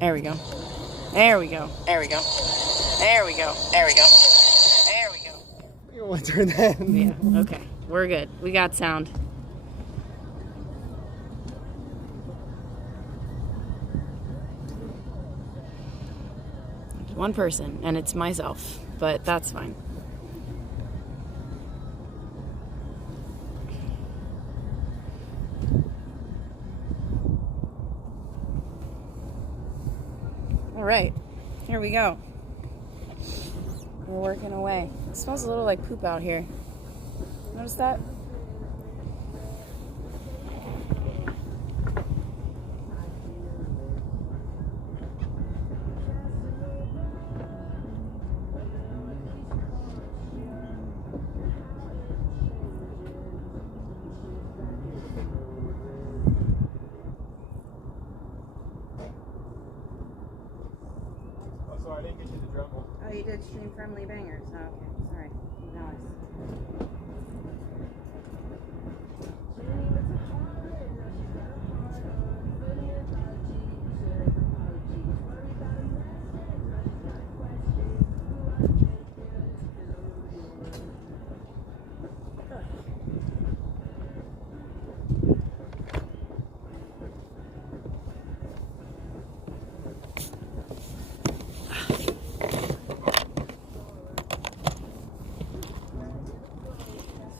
There we go. There we go. There we go. There we go. There we go. There we go. You don't want to turn that. Yeah, okay. We're good. We got sound. One person, and it's myself, but that's fine. All right, here we go. We're working away. It smells a little like poop out here. Notice that? Sorry, I didn't get you the dremel. Oh, you did stream friendly bangers. Oh, okay. Sorry. Nice.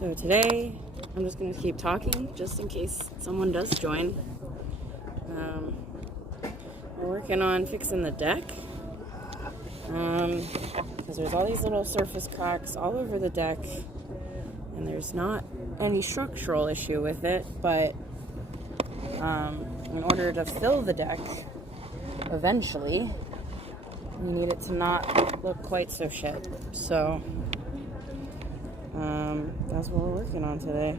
So today, I'm just going to keep talking, just in case someone does join. We're working on fixing the deck, because there's all these little surface cracks all over the deck, and there's not any structural issue with it, but in order to fill the deck, eventually, you need it to not look quite so shit. So that's what we're working on today.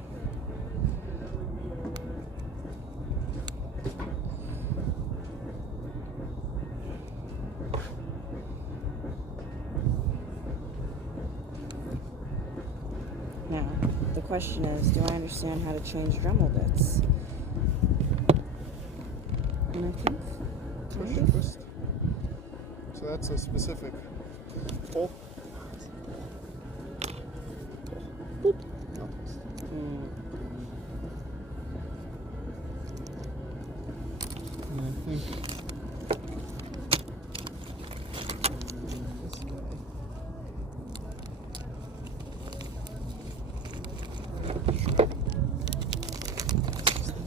Now, the question is, do I understand how to change Dremel bits? And I think kind of. Twist. So that's a specific pull. Boop. No. And I think this guy.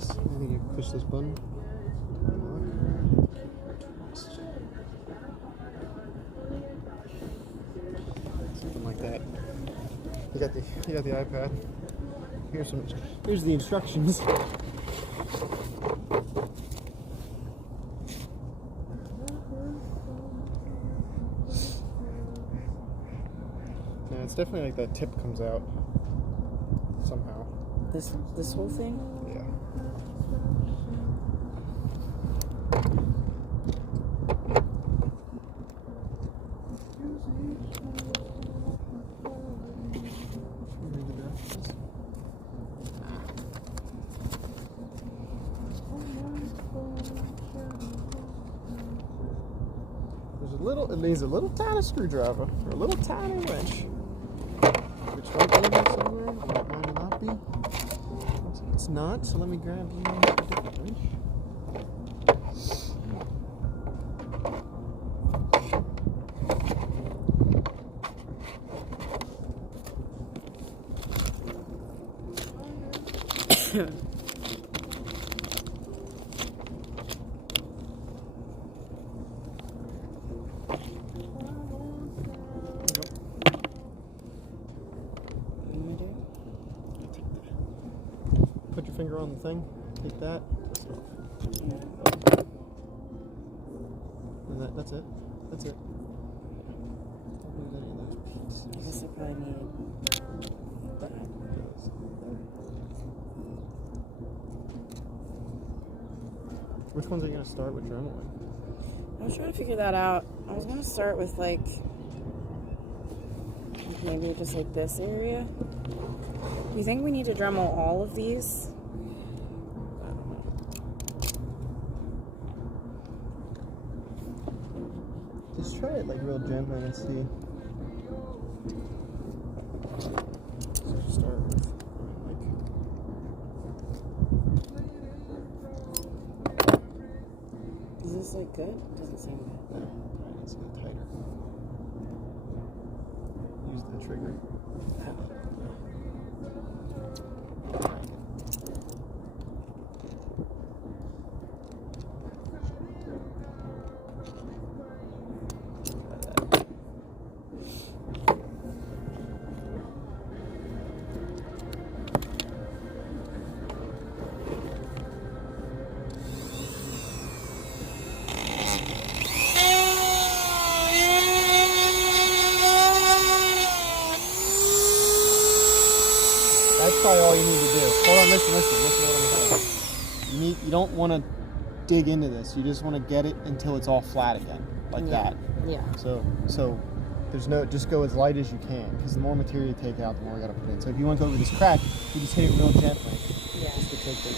I think you push this button. Something like that. You got the iPad. Here's the instructions. Yeah, it's definitely like that tip comes out somehow. This whole thing? Yeah. It needs a little tiny screwdriver or a little tiny wrench. Which might be in there somewhere, or it might not be. It's not, so let me grab you a different wrench. Put your finger on the thing, take that. And that's it. That's it. Don't lose any of those pieces. I guess I probably need that. Which ones are you going to start with dremeling? I was trying to figure that out. I was going to start with like maybe just like this area. Do you think we need to Dremel all of these? I don't know. try it like real gently and see. So start with Is this like good? Doesn't seem good. no, probably needs to get tighter. Use the trigger. That's probably all you need to do. Hold on, listen to what I'm saying. You don't want to dig into this. You just want to get it until it's all flat again, like that. Yeah. So there's no, just go as light as you can, because the more material you take out, the more you got to put in. So if you want to go over this crack, you just hit it real gently. Yeah. Just to take the.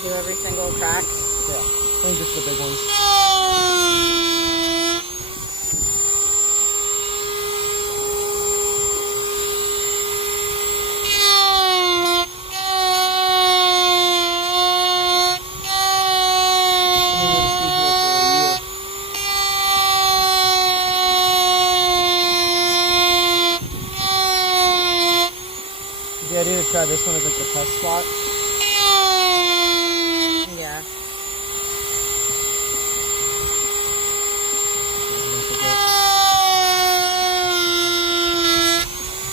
Do every single crack. Yeah, I think just the big ones. The idea to try this one as like the test spot. Yeah.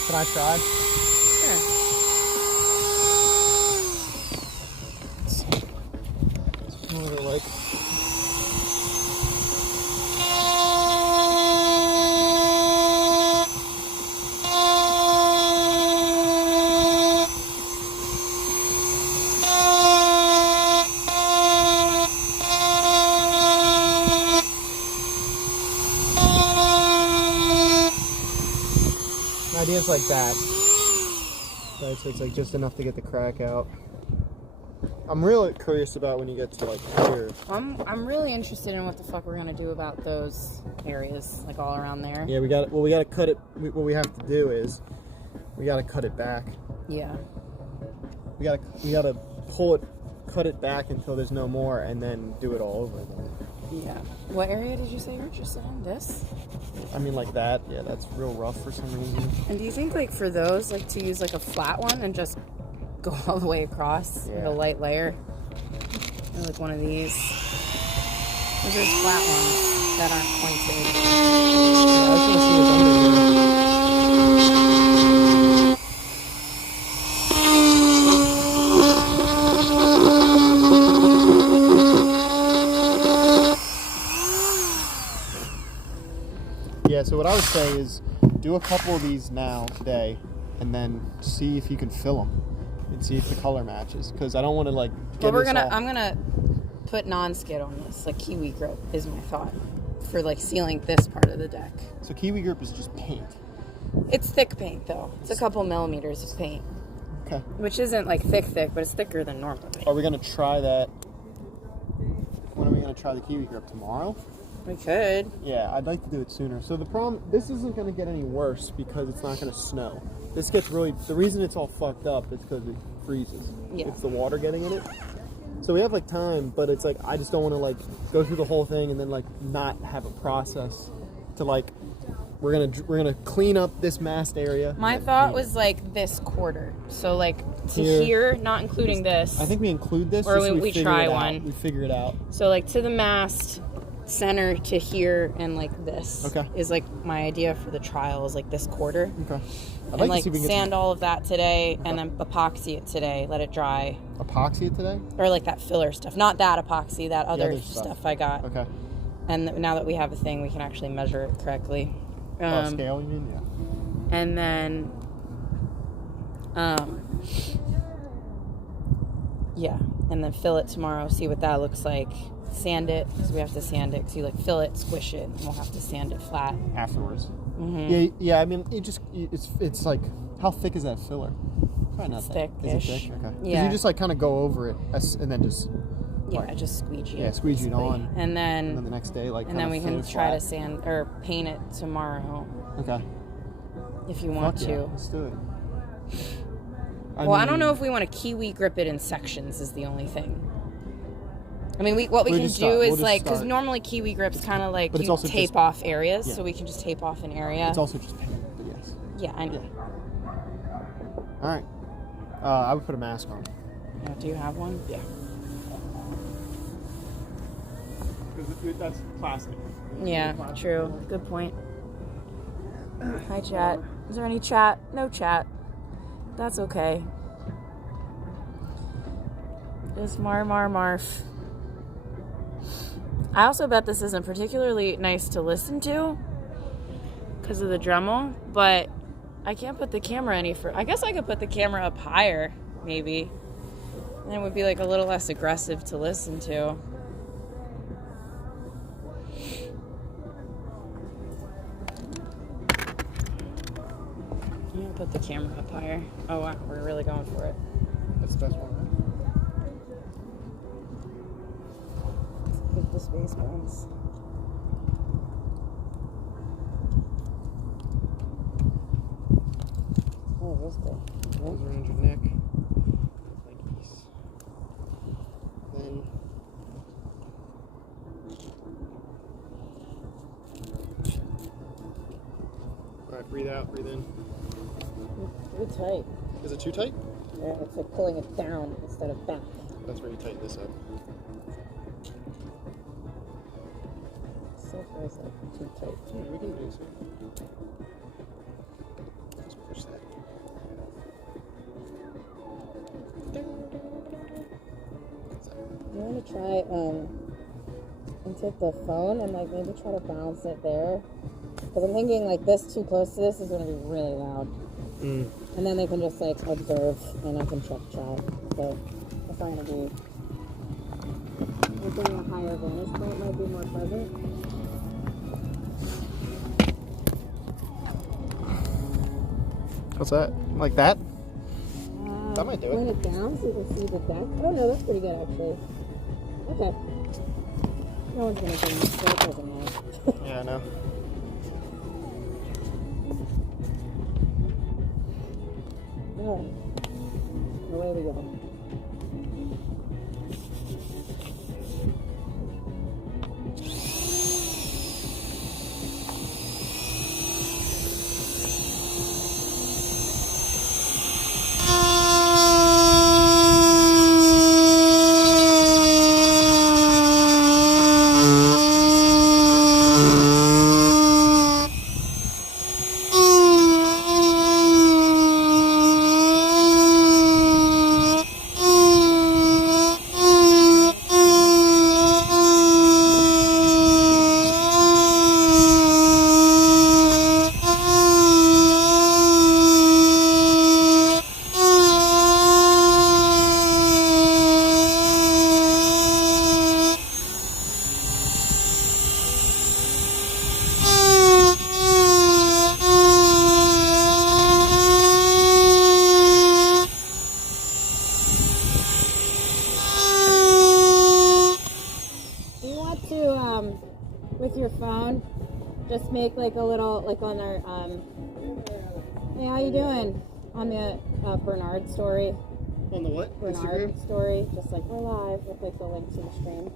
Can I try? Sure. It's more of like. The idea is like that. Right, so it's like just enough to get the crack out. I'm really curious about when you get to like here. I'm really interested in what the fuck we're gonna do about those areas, like all around there. Yeah, we got to cut it. What we have to do is we got to cut it back. Yeah. We got to pull it, cut it back until there's no more, and then do it all over again. Yeah. What area did you say you're interested in? This? I mean, like that. Yeah, that's real rough for some reason. And do you think, like, for those, like, to use, like, a flat one and just go all the way across with a light layer? Or, like, one of these? Because there's flat ones that aren't pointed. Yeah, I was gonna see what's under here. Yeah, so what I would say is do a couple of these now today, and then see if you can fill them and see if the color matches. Because I don't want to like get. Well, I'm gonna put non-skid on this, like kiwi growth is my thought for like sealing this part of the deck. So kiwi grip is just paint. It's thick paint though. It's a couple millimeters of paint. Okay. Which isn't like thick, but it's thicker than normal paint. Are we gonna try that? When are we gonna try the kiwi grip? Tomorrow? We could. Yeah, I'd like to do it sooner. So the problem, this isn't gonna get any worse because it's not gonna snow. This gets really, the reason it's all fucked up is because it freezes. Yeah. It's the water getting in it. So we have like time, but it's like, I just don't wanna like go through the whole thing and then like not have a process to like, we're gonna clean up this mast area. My thought was like this quarter. So like to here, not including this. I think we include this. Or just so we try one. We figure it out. So like to the mast, center to here, and like this. Okay. Is like my idea for the trial is like this quarter. Okay. I'd And like to see if we can sand all of that today, and then epoxy it today. Let it dry. epoxy it today? Or like that filler stuff. Not that epoxy, that other stuff I got. Okay. And now that we have a thing, we can actually measure it correctly. Scale, you mean? Yeah. And then, yeah, and then fill it tomorrow. See what that looks like. Sand it, because we have to sand it. So you like fill it, squish it, and we'll have to sand it flat Afterwards. Mm-hmm. Yeah. I mean, it's like, how thick is that filler? Probably not thick. Thick-ish. Is it thick? Okay. Yeah. You just like kind of go over it and then just. Yeah, like, just squeegee it. Yeah, squeegee it on. And then the next day, like. And then we can try to sand or paint it tomorrow. Okay. If you want Fuck to. Yeah, let's do it. I don't know if we want to kiwi grip it in sections. Is the only thing. I mean, what we can do is like, because normally kiwi grips kind of like you tape off areas, so we can just tape off an area. It's also just paint, but yes. Yeah, I know. Yeah. All right. I would put a mask on. Yeah, do you have one? Yeah. That's plastic. Yeah, true. Good point. Hi, chat. Is there any chat? No chat. That's okay. Just marf. I also bet this isn't particularly nice to listen to because of the Dremel, but I can't put the camera I guess I could put the camera up higher, maybe. And it would be like a little less aggressive to listen to. I'm gonna put the camera up higher. Oh wow, we're really going for it. That's the best one, right? Hit the space buttons. Oh, that's good. Goes around your neck. Like this. Then. Alright, breathe out, breathe in. It's too tight. Is it too tight? Yeah, it's like pulling it down instead of back. That's where you tighten this up. So far it's like too tight. Yeah, we can do so. Just push that. You want to try and take the phone and like maybe try to bounce it there? Because I'm thinking like this too close to this is going to be really loud. And then they can just like observe and I can check chat. So I'm trying to be. I think a higher vantage point might be more pleasant. What's that? Like that? That might do it. Point it down so you can see the deck. Oh no, that's pretty good actually. Okay. No one's gonna do this, so it doesn't matter. Yeah, I know. Alright. Away we go. just make like a little, like on our, hey, how you doing? On the Bernard story. On the what? Bernard Instagram? story. Just like we're live with like the link to the stream.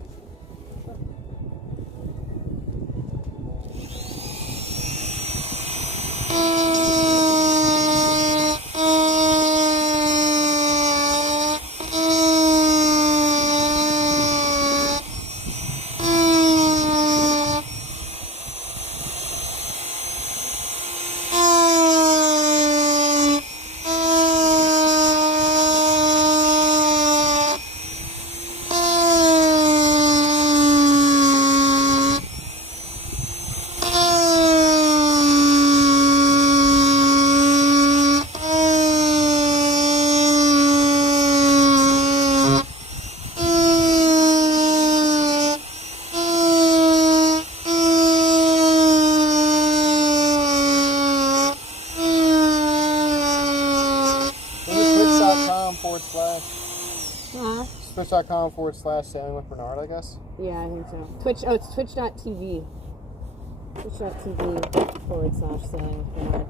Twitch.com/sailing with Bernard, I guess. Yeah, I think so. Twitch. Oh, it's twitch.tv. Twitch.tv/sailing with Bernard.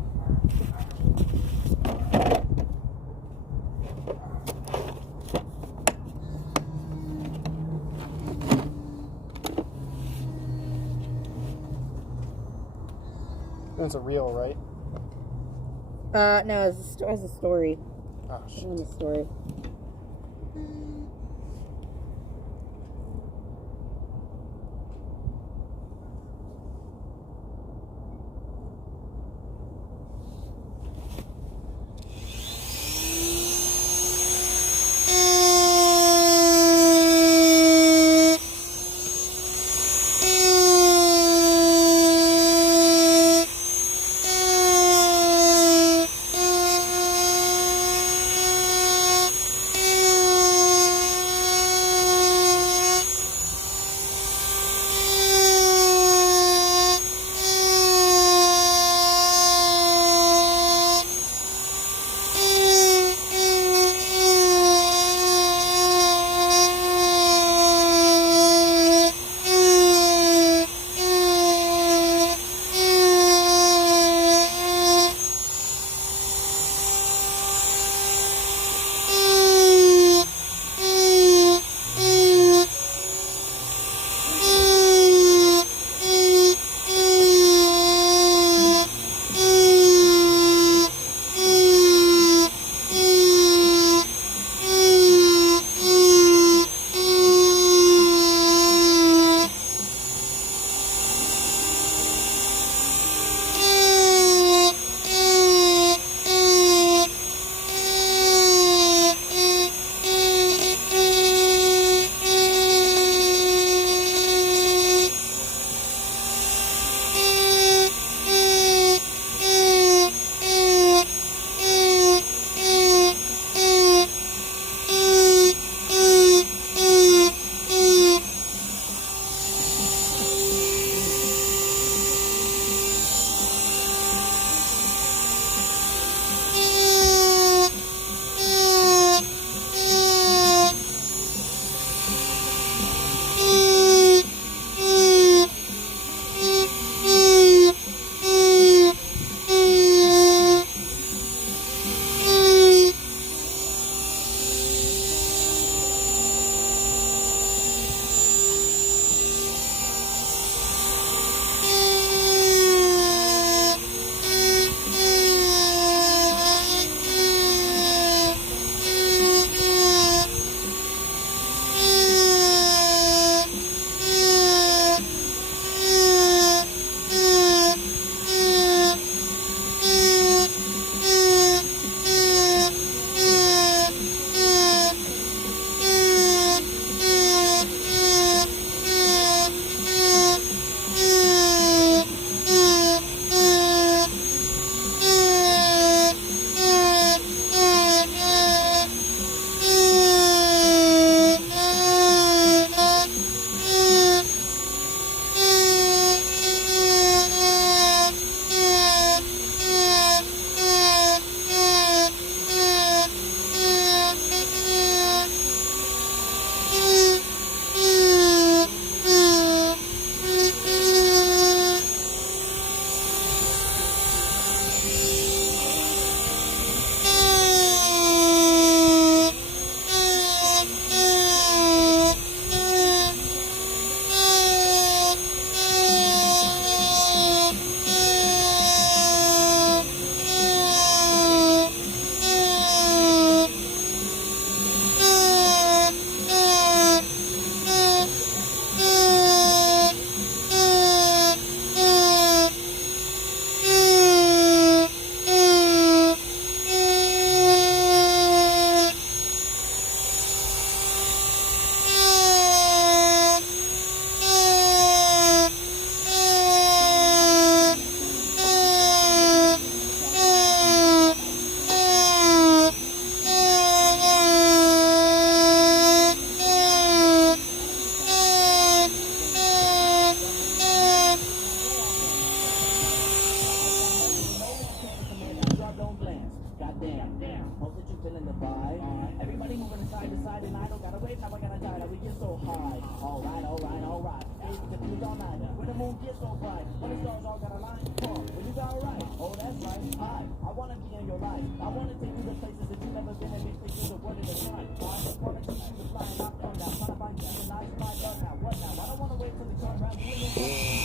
It's a reel, right? No, it's a story. Oh, shit. On the story. Goddamn. Hope that you feeling the vibe. Everybody moving side to side and I don't gotta wait. Now I gotta die. Now we get so high. Alright, alright, alright. Hey, the food all night. When the moon gets so bright. When the stars all got a line. When you got right. Oh, that's right. Hi. I wanna be in your life. I wanna take you to places that you never been and make you the word of the time. I just wanna teach you to fly and not come down. Trying to find you and I fly down now. What now? I don't wanna wait till the turn around. You ain't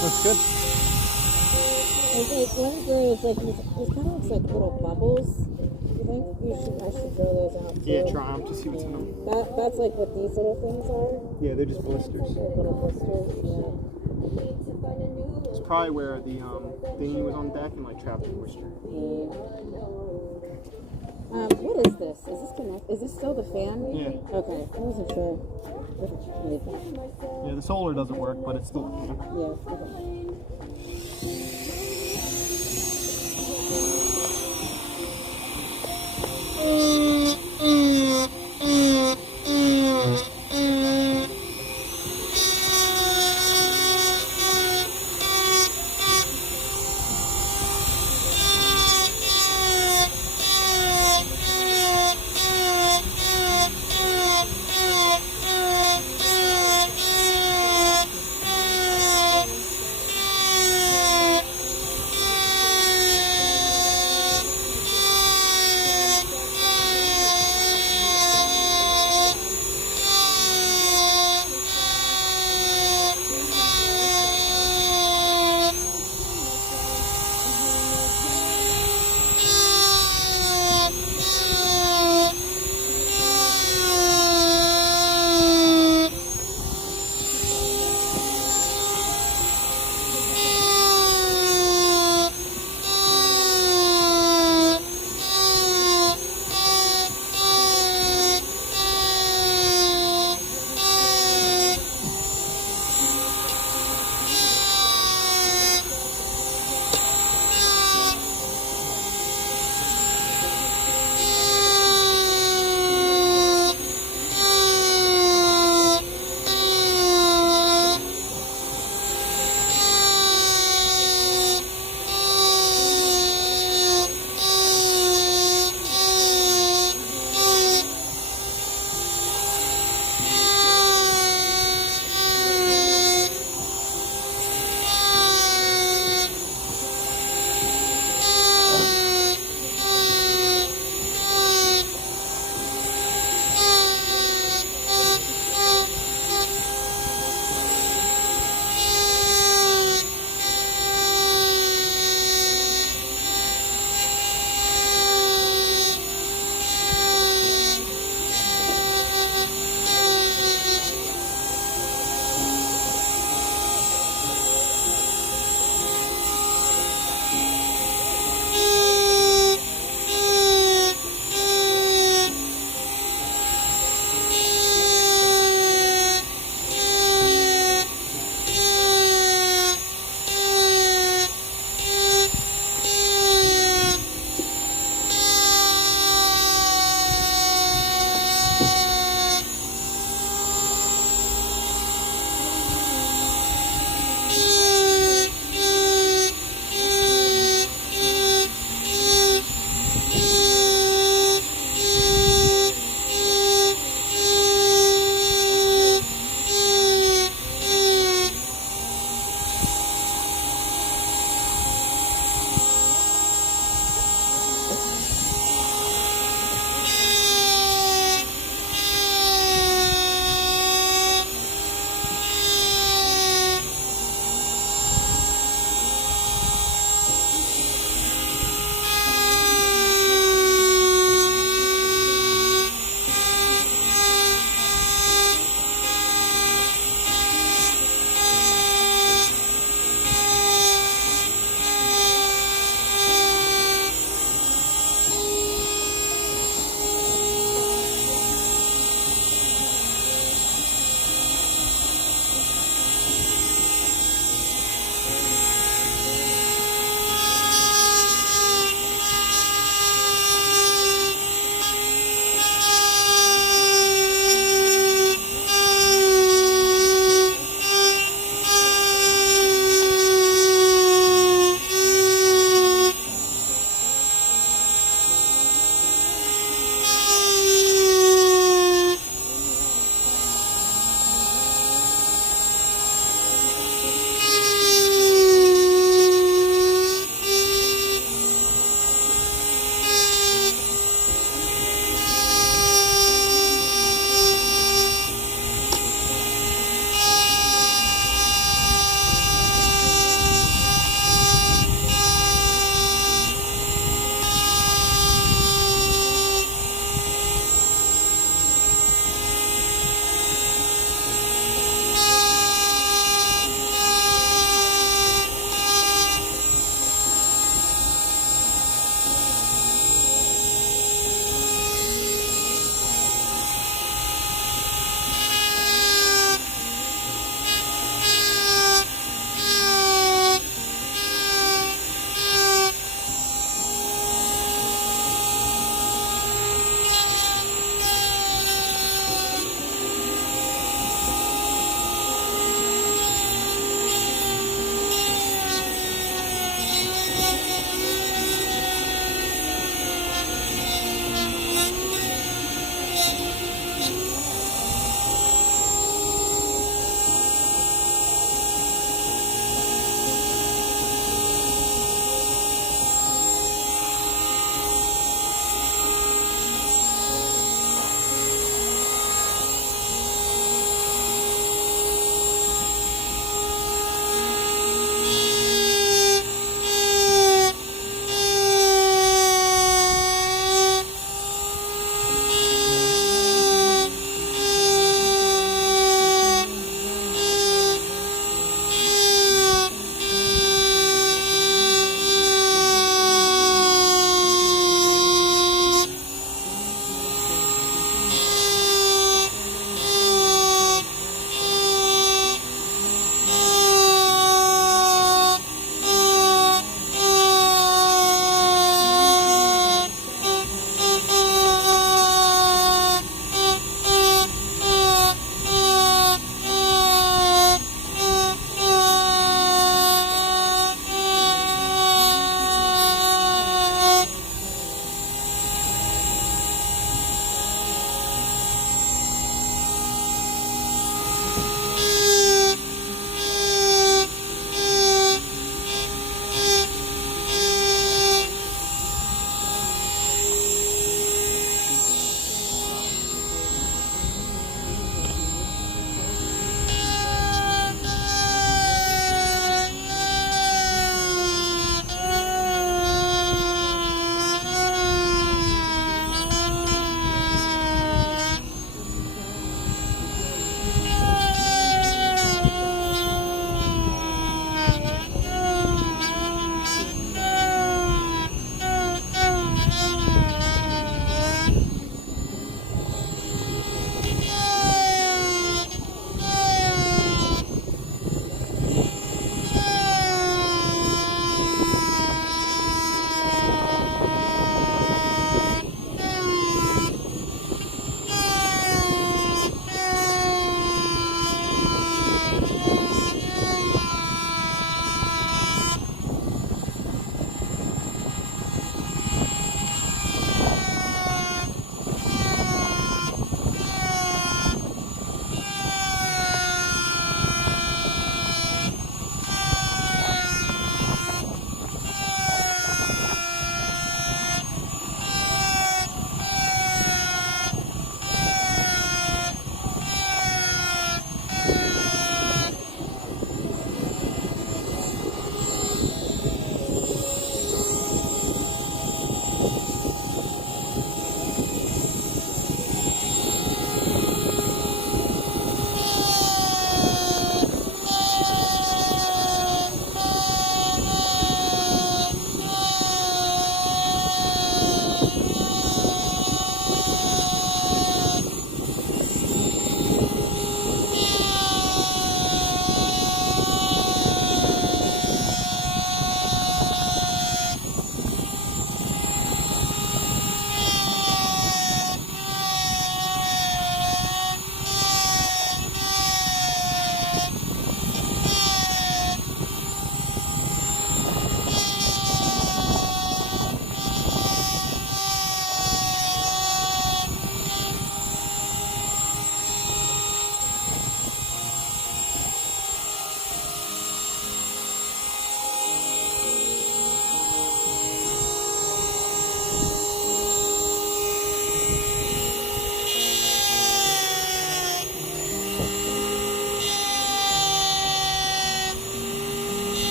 That's good. It's like one of those, like, these kind of looks like little bubbles. You think I should throw those out too? Yeah, try them to see what's in them. That's like what these little things are? Yeah, they're just blisters. Like little blisters, yeah. It's probably where the thingy was on deck and like trapped the moisture. What is this? Is this still the fan? Yeah. Okay, I wasn't sure. Yeah, the solar doesn't work, but it's still. Yeah, okay.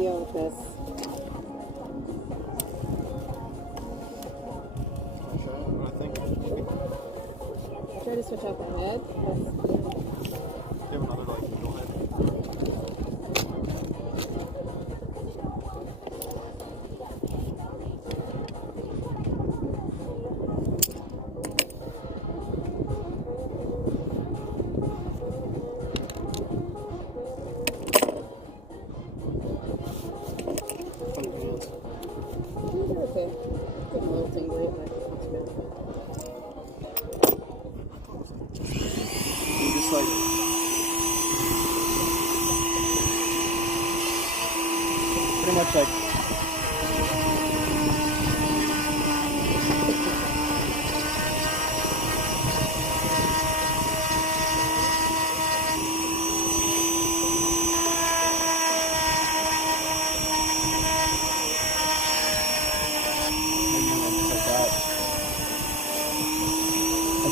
deal with this. I think. Try to switch out the head. You have another like needle head. Okay. Getting a little tingly, but not too bad. You just like pretty much like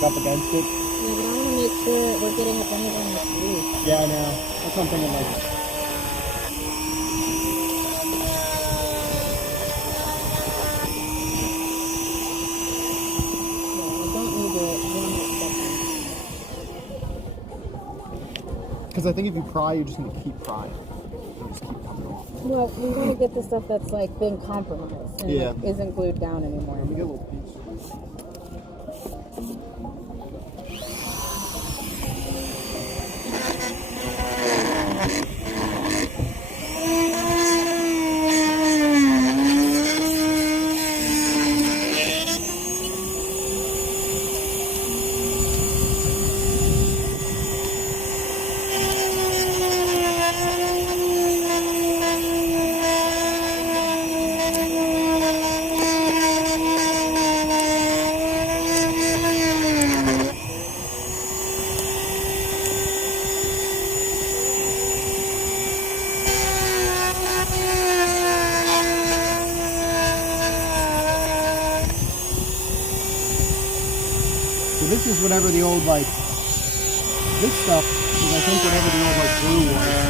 up against it. Yeah, but I want to make sure we're getting up anything that's loose. Yeah, I know. That's what I'm thinking, like. Yeah, I don't need to run it. Because I think if you pry, you're just going to keep prying. It'll just keep coming off. Well, we want to get the stuff that's like been compromised and Yeah. like, isn't glued down anymore. Let me get a little piece. So this is whatever the old, like, this stuff is, I think, whatever the old, like, glue was.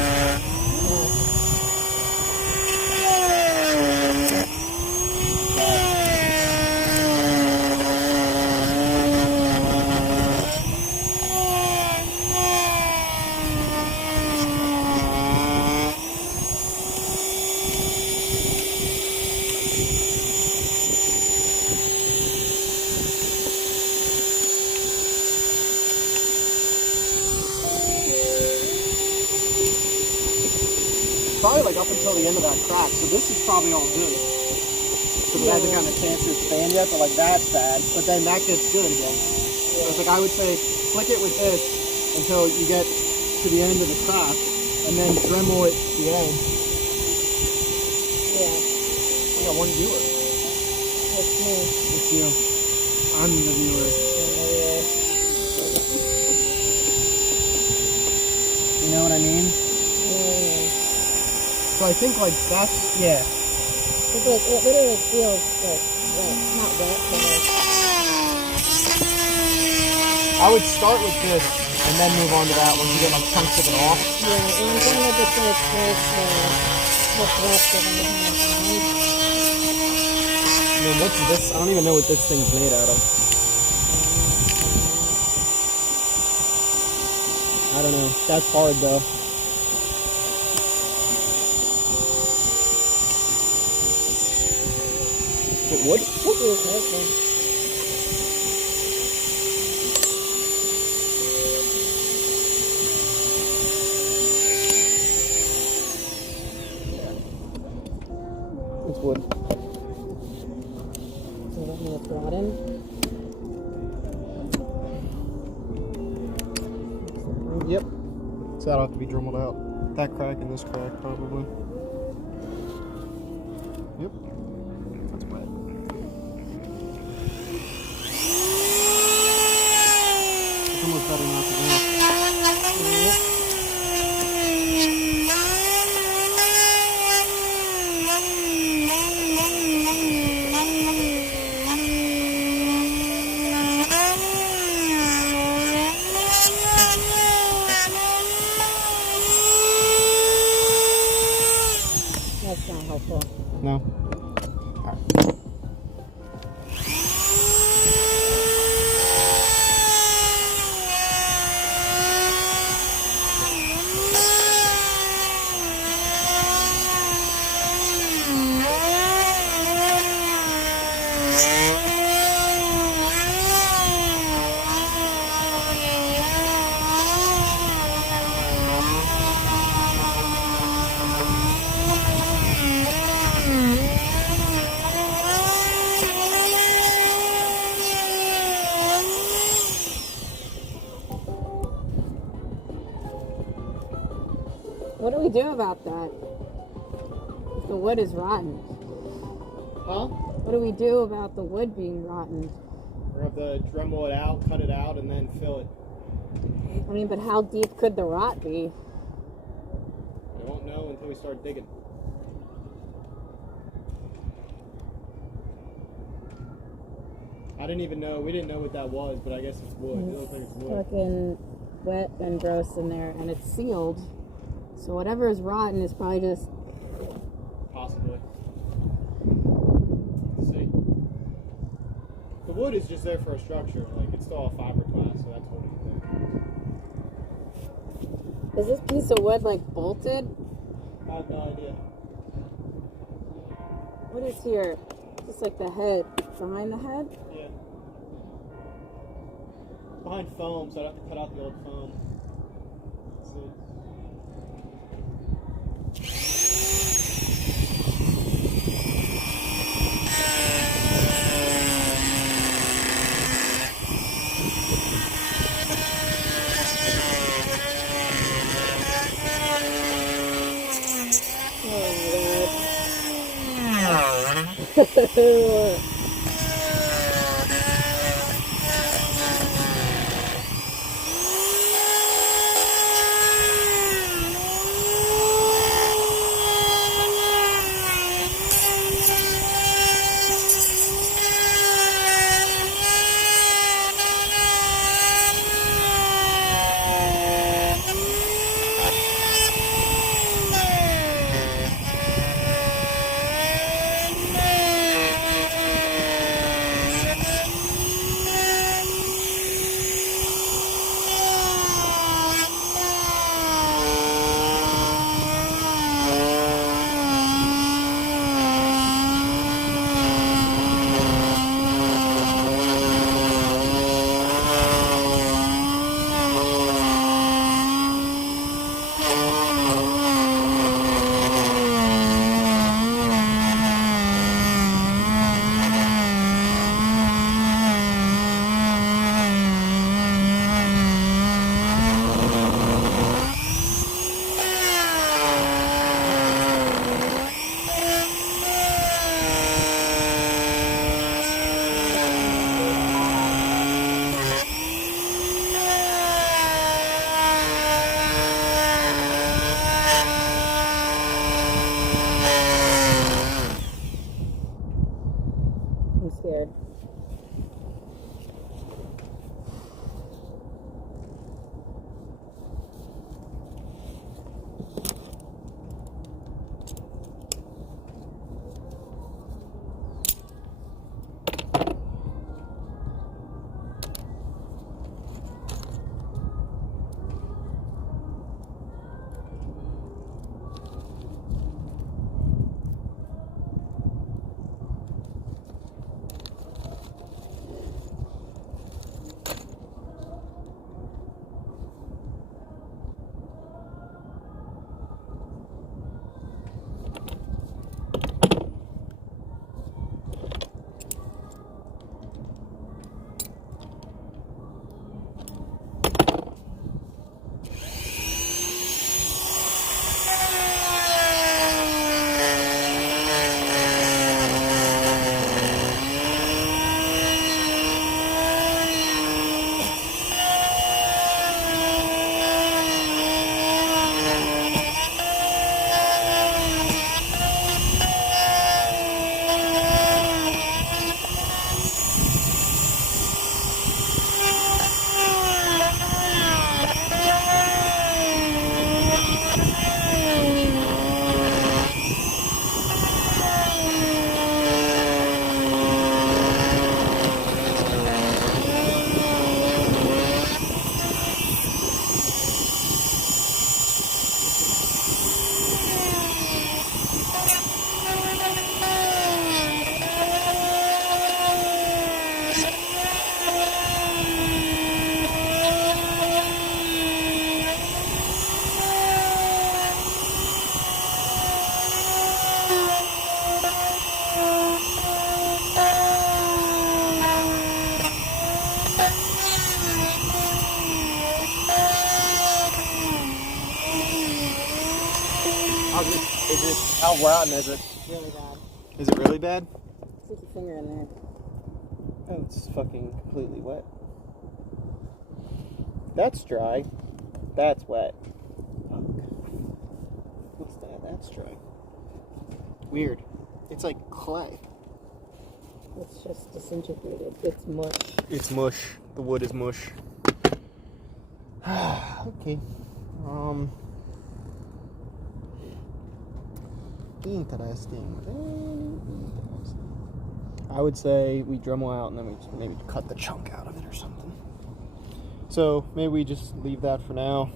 Probably like up until the end of that crack, so this is probably all good. So it hasn't gotten a chance to expand yet, but like that's bad. But then that gets good again. So it's like I would say, flick it with this until you get to the end of the crack, and then dremel it to the edge. Yeah. I got one viewer. That's me. It's you. I'm the viewer. You know what I mean? So I think like that's, yeah. It's like, it literally feels like wet. Not wet, but like... I would start with this and then move on to that when you get like chunks of it off. Yeah, and I'm going to just like trace what's left of everything that's on. I mean, what's this? I don't even know what this thing's made out of. I don't know. That's hard though. It would? It's wood. So let me broaden. Yep. So that'll have to be dremeled out. That crack and this crack probably. Yep. That's wet. It's almost better not to know. helpful. No? Alright. What do we do about that? The wood is rotten. Huh? What do we do about the wood being rotten? We're going to have to dremel it out, cut it out, and then fill it. I mean, but how deep could the rot be? We won't know until we start digging. I didn't even know, we didn't know what that was, but I guess it's wood. It looks like it's wood. Fucking wet and gross in there, and it's sealed. So whatever is rotten is probably just... Possibly. Let's see. The wood is just there for a structure. Like, it's still a fiberglass, so that's holding it there. Is this piece of wood, like, bolted? I have no idea. What is here? Just like the head. Behind the head? Yeah. Behind foam, so I'd have to cut out the old foam. Let's see. Oh, How rotten is it? Really bad. Is it really bad? Stick your finger in there. Oh, it's fucking completely wet. That's dry. That's wet. Fuck. What's that? That's dry. Weird. It's like clay. It's just disintegrated. It's mush. It's mush. The wood is mush. Okay. Interesting. I would say we Dremel out and then we just maybe cut the chunk out of it or something. So maybe we just leave that for now.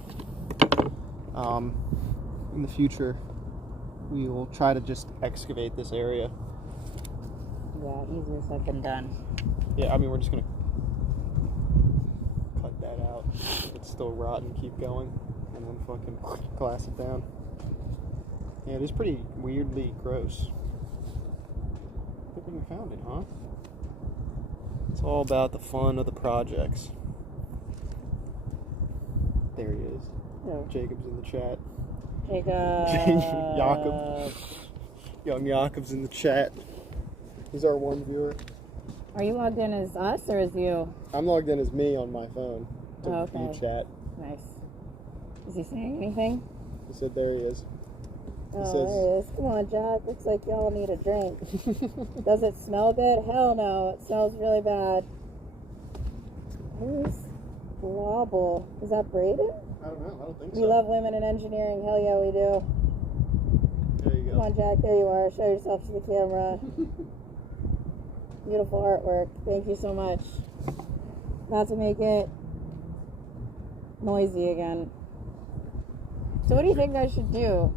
In the future, we will try to just excavate this area. Yeah, easier said than done. Yeah, I mean, we're just gonna cut that out. It's still rotten, keep going, and then fucking glass it down. Yeah, it is pretty weirdly gross. Good thing we found it, huh? It's all about the fun of the projects. There he is. Oh. Jacob's in the chat. Jacob. Jakob. Young Jakob's in the chat. He's our one viewer. Are you logged in as us or as you? I'm logged in as me on my phone to okay. view chat. Nice. Is he saying anything? He said there he is. Oh, there he is. Come on, Jack. Looks like y'all need a drink. Does it smell good? Hell no. It smells really bad. Who's Globble? Is that Braden? I don't know. I don't think so. We love women in engineering. Hell yeah, we do. There you go. Come on, Jack. There you are. Show yourself to the camera. Beautiful artwork. Thank you so much. Not to make it noisy again. So what do you think I should do?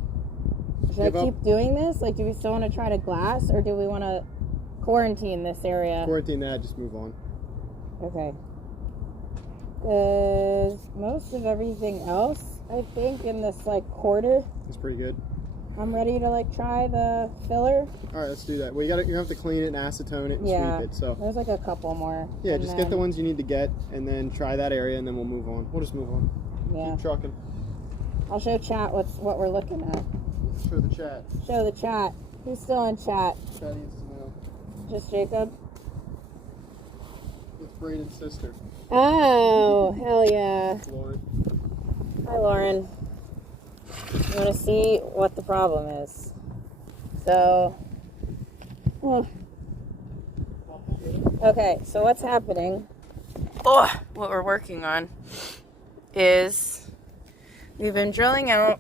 Should I keep doing this? Like, do we still want to try to glass, or do we want to quarantine this area? Quarantine that, just move on. Okay. Because most of everything else, I think, in this, like, quarter, It's pretty good. I'm ready to, like, try the filler. Alright, let's do that. Well, you have to clean it and acetone it and sweep it, so. There's, like, a couple more. Yeah, just get the ones you need to get, and then try that area, and then we'll move on. We'll just move on. Yeah. Keep trucking. I'll show chat what we're looking at. Show the chat. Show the chat. Who's still in chat? Chat needs to know. Just Jacob? It's Braden's sister, Oh, hell yeah. Lauren. Hi, Lauren. You want to see what the problem is? So, okay, so what's happening? What we're working on is we've been drilling out.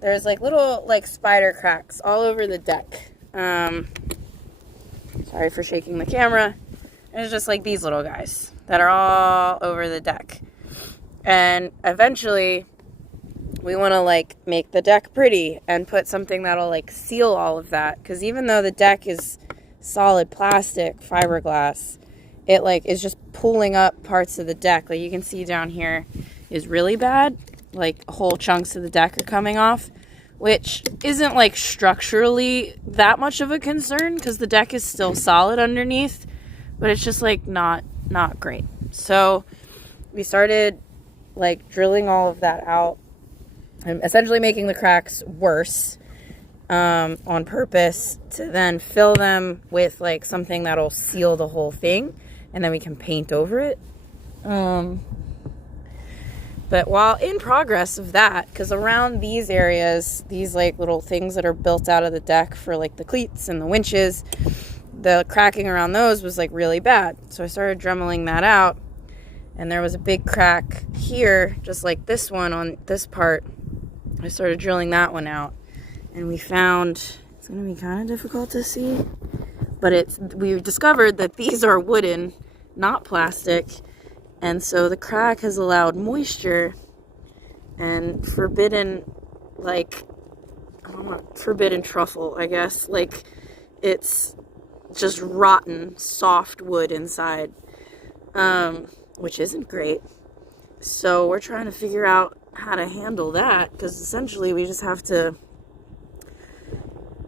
There's like little spider cracks all over the deck. Sorry for shaking the camera. It's just like these little guys that are all over the deck. And eventually we want to make the deck pretty and put something that'll seal all of that. Because even though the deck is solid plastic, fiberglass, it is just pulling up parts of the deck. Like you can see down here is really bad. Whole chunks of the deck are coming off, which isn't structurally that much of a concern because the deck is still solid underneath, but it's just not great. So we started drilling all of that out and essentially making the cracks worse on purpose to then fill them with something that'll seal the whole thing, and then we can paint over it. But while in progress of that, because around these areas, these little things that are built out of the deck for the cleats and the winches, the cracking around those was really bad. So I started dremeling that out, and there was a big crack here, just like this one on this part. I started drilling that one out, and we found, it's going to be kind of difficult to see, but we discovered that these are wooden, not plastic. And so the crack has allowed moisture and forbidden truffle, I guess. It's just rotten, soft wood inside, which isn't great. So we're trying to figure out how to handle that, because essentially we just have to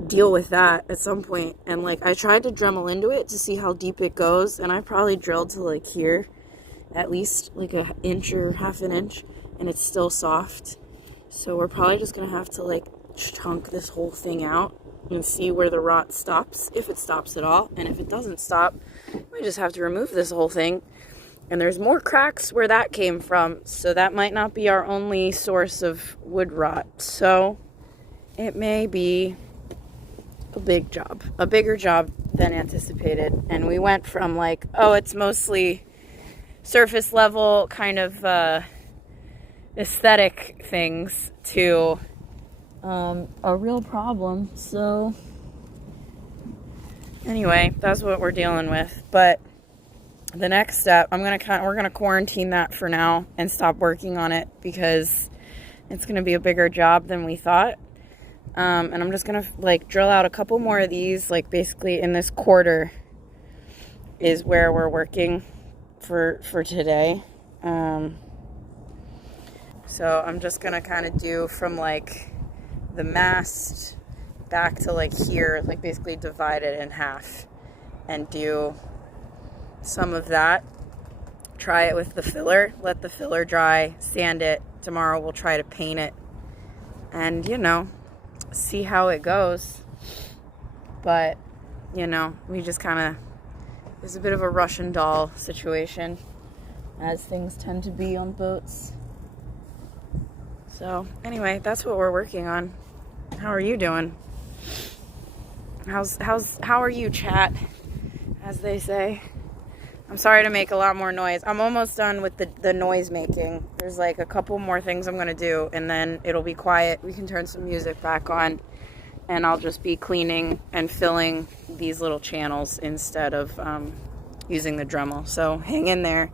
deal with that at some point. And I tried to Dremel into it to see how deep it goes, and I probably drilled to here. At least an inch or half an inch, and it's still soft. So we're probably just gonna have to like chunk this whole thing out and see where the rot stops, if it stops at all. And if it doesn't stop, we just have to remove this whole thing. And there's more cracks where that came from, so that might not be our only source of wood rot. So it may be a big job, a bigger job than anticipated. And we went from like, oh, it's mostly surface level kind of aesthetic things to a real problem. So anyway, that's what we're dealing with. But the next step, we're gonna quarantine that for now and stop working on it because it's gonna be a bigger job than we thought. And I'm just gonna like drill out a couple more of these, like basically in this quarter is where we're working for today. So I'm just gonna kind of do from like the mast back to like here, like basically divide it in half and do some of that. Try it with the filler, let the filler dry, sand it. Tomorrow we'll try to paint it and, you know, see how it goes. But, you know, we just kind of, it's a bit of a Russian doll situation, as things tend to be on boats. So anyway, that's what we're working on. How are you doing? How are you, chat, as they say? I'm sorry to make a lot more noise. I'm almost done with the noise making. There's like a couple more things I'm going to do, and then it'll be quiet. We can turn some music back on, and I'll just be cleaning and filling these little channels instead of using the Dremel. So hang in there.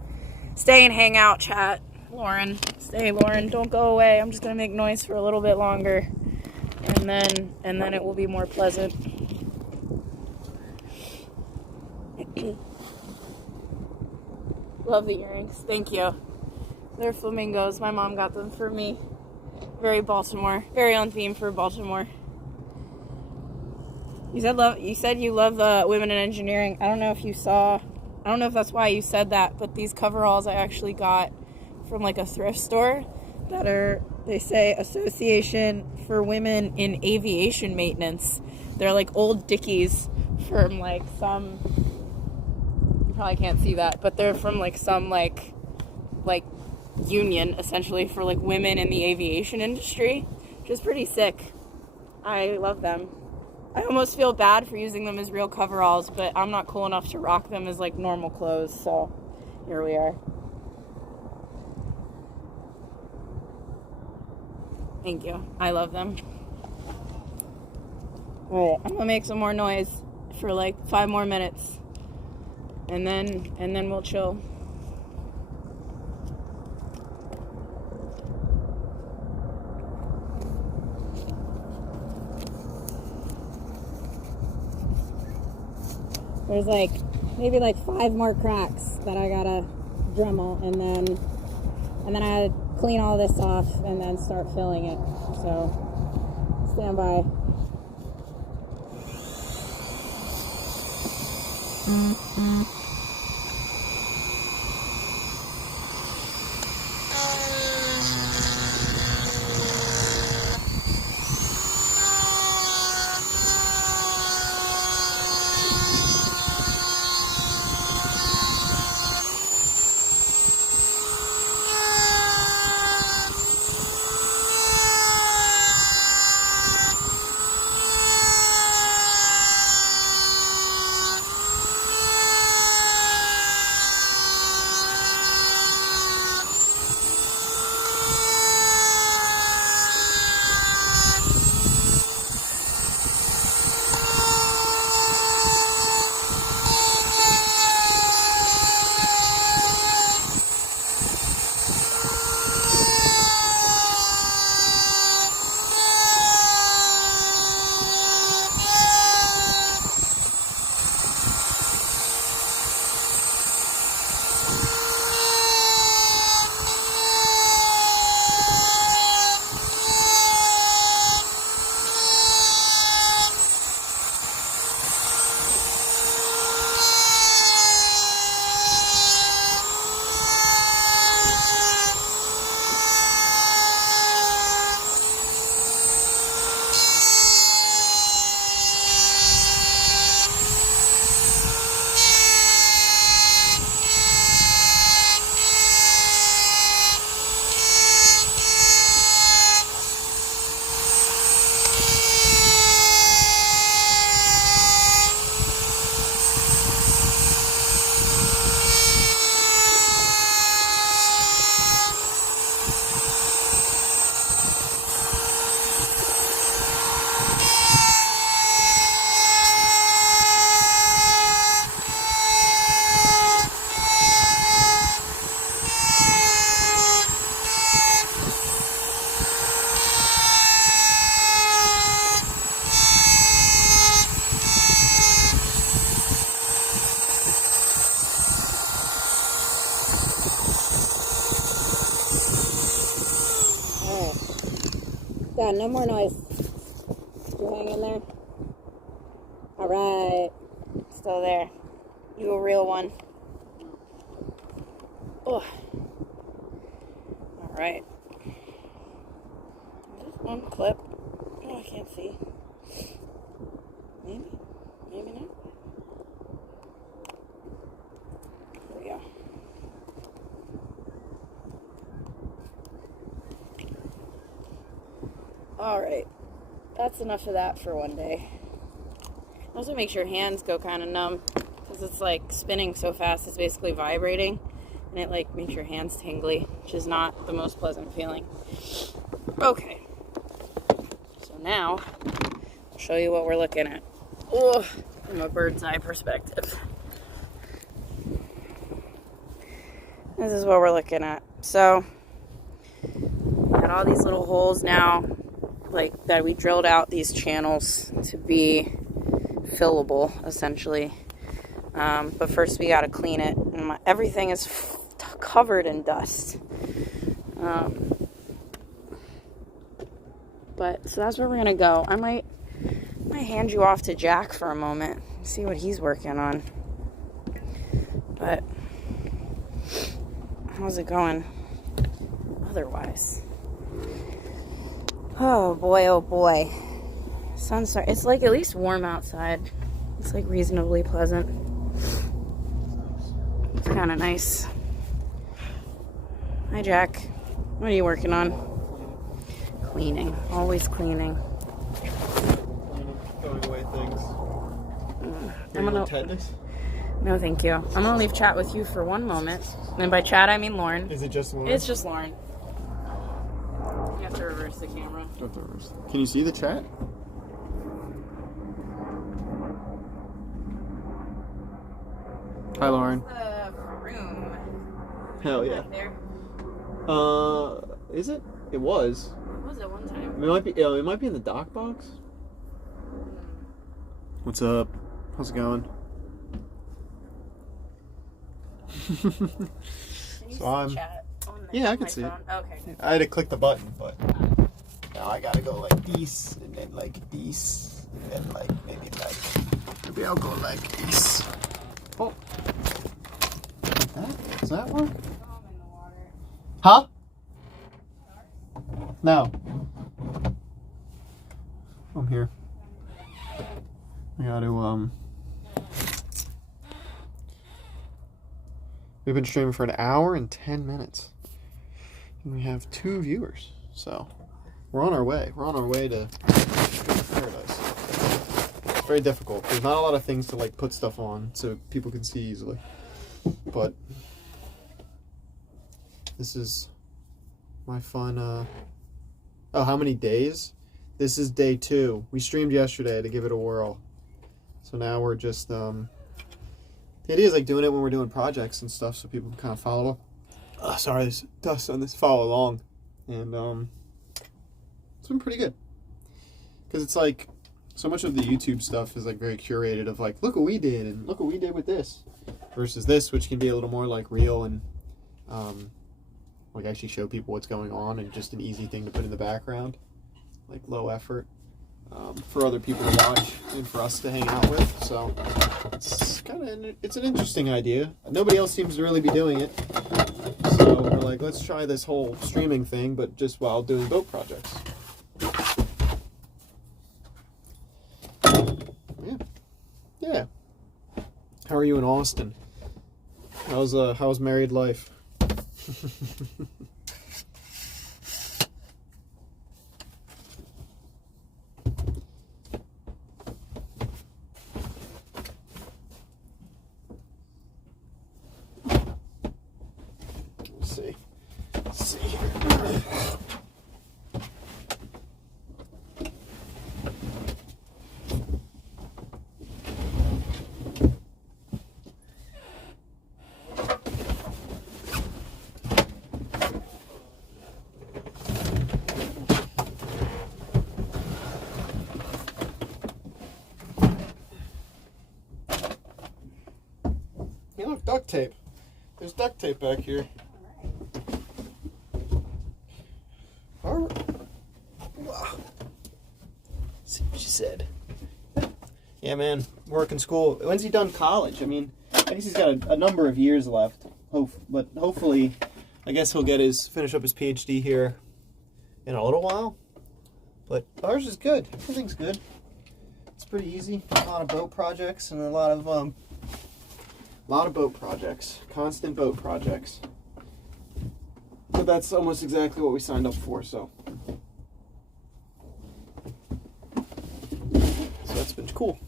Stay and hang out, chat. Lauren. Stay, Lauren. Don't go away. I'm just going to make noise for a little bit longer, and then it will be more pleasant. Love the earrings. Thank you. They're flamingos. My mom got them for me. Very Baltimore. Very on theme for Baltimore. You said you love women in engineering. I don't know if that's why you said that, but these coveralls I actually got from like a thrift store that are, they say, Association for Women in Aviation Maintenance. They're like old Dickies from like some, you probably can't see that, but they're from like some like union essentially for like women in the aviation industry, which is pretty sick. I love them. I almost feel bad for using them as real coveralls, but I'm not cool enough to rock them as like normal clothes, so here we are. Thank you. I love them. Alright, I'm gonna make some more noise for like 5 more minutes. And then we'll chill. There's like maybe like 5 more cracks that I gotta Dremel, and then I gotta clean all this off and then start filling it. So stand by. Yeah, no more noise. You hang in there. All right. Still there. You a real one. Oh. All right. Just one clip. Oh, I can't see. Maybe. Maybe not. There we go. All right. That's enough of that for one day. Also makes your hands go kind of numb because it's like spinning so fast. It's basically vibrating, and it like makes your hands tingly, which is not the most pleasant feeling. Okay. So now I'll show you what we're looking at. Oh, from a bird's eye perspective. This is what we're looking at. So got all these little holes now, like that we drilled out these channels to be fillable, essentially. But first we got to clean it, and everything is covered in dust. But so that's where we're gonna go. I might hand you off to Jack for a moment, see what he's working on. But how's it going otherwise? Oh boy, oh boy. Sun's starting. It's like at least warm outside. It's like reasonably pleasant. It's kind of nice. Hi, Jack. What are you working on? Cleaning. Always cleaning. Throwing away things. I'm gonna. Tetanus? No, thank you. I'm gonna leave chat with you for one moment. And by chat, I mean Lauren. Is it just Lauren? It's just Lauren. You have to reverse the camera. Can you see the chat? Hi, Lauren. The room. Hell yeah. Back there. Is it? It was. What was it one time? It might be in the dock box. What's up? How's it going? So I'm. Yeah, I can see it. Okay. I had to click the button, but now I gotta go like this, and then like this, and then like maybe I'll go like this. Oh, does that work? Huh? No. I'm here. I gotta We've been streaming for 1 hour and 10 minutes. And we have 2 viewers. So we're on our way. We're on our way to paradise. It's very difficult. There's not a lot of things to like put stuff on so people can see easily. But this is my fun oh, how many days? This is day 2. We streamed yesterday to give it a whirl. So now we're just the idea is like doing it when we're doing projects and stuff so people can kind of follow up. Sorry, there's dust on this. Follow along. And it's been pretty good. Because it's like so much of the YouTube stuff is like very curated of like, look what we did and look what we did with this. Versus this, which can be a little more like real and like actually show people what's going on and just an easy thing to put in the background. Like low effort. For other people to watch and for us to hang out with. So it's an interesting idea. Nobody else seems to really be doing it. So we're like, let's try this whole streaming thing, but just while doing boat projects. Yeah. How are you in Austin? How's married life? Let's see here. Hey, look, duct tape. There's duct tape back here. Wow. See what she said. Yeah, man, working school. When's he done college? I mean, I guess he's got a number of years left. But hopefully, I guess he'll finish up his PhD here in a little while. But ours is good. Everything's good. It's pretty easy. A lot of boat projects and a lot of boat projects. Constant boat projects. But that's almost exactly what we signed up for, so that's been cool.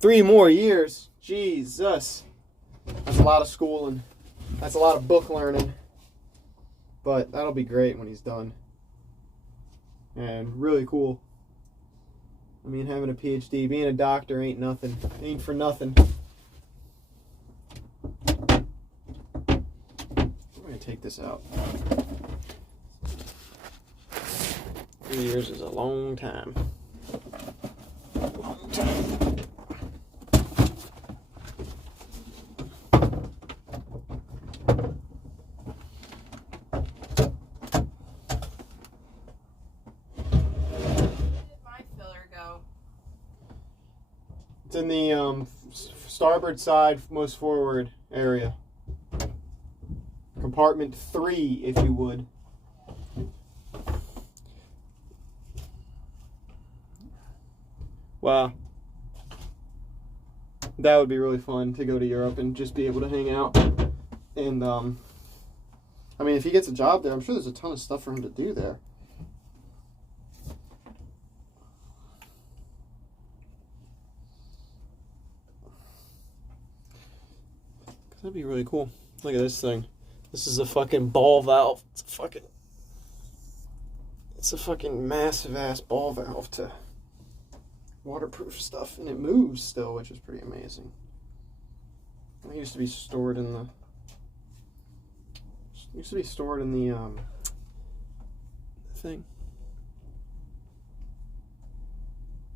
3 more years. Jesus. That's a lot of schooling. That's a lot of book learning. But that'll be great when he's done. And really cool. I mean, having a PhD, being a doctor ain't nothing. Ain't for nothing. I'm going to take this out. 3 years is a long time. Long time. It's in the starboard side, most forward area. Compartment 3, if you would. Wow. That would be really fun to go to Europe and just be able to hang out. And, I mean, if he gets a job there, I'm sure there's a ton of stuff for him to do there. That'd be really cool. Look at this thing. This is a fucking ball valve. It's a fucking massive ass ball valve to waterproof stuff, and it moves still, which is pretty amazing. It used to be stored in the thing.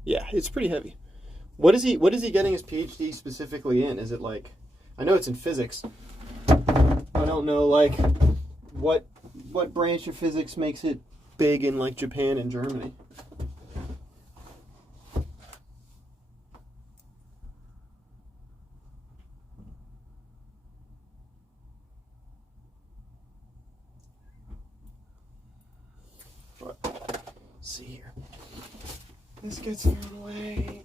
Yeah, it's pretty heavy. What is he getting his PhD specifically in? Is it like, I know it's in physics. I don't know, like, what branch of physics makes it big in, like, Japan and Germany. But, let's see here. This gets thrown away.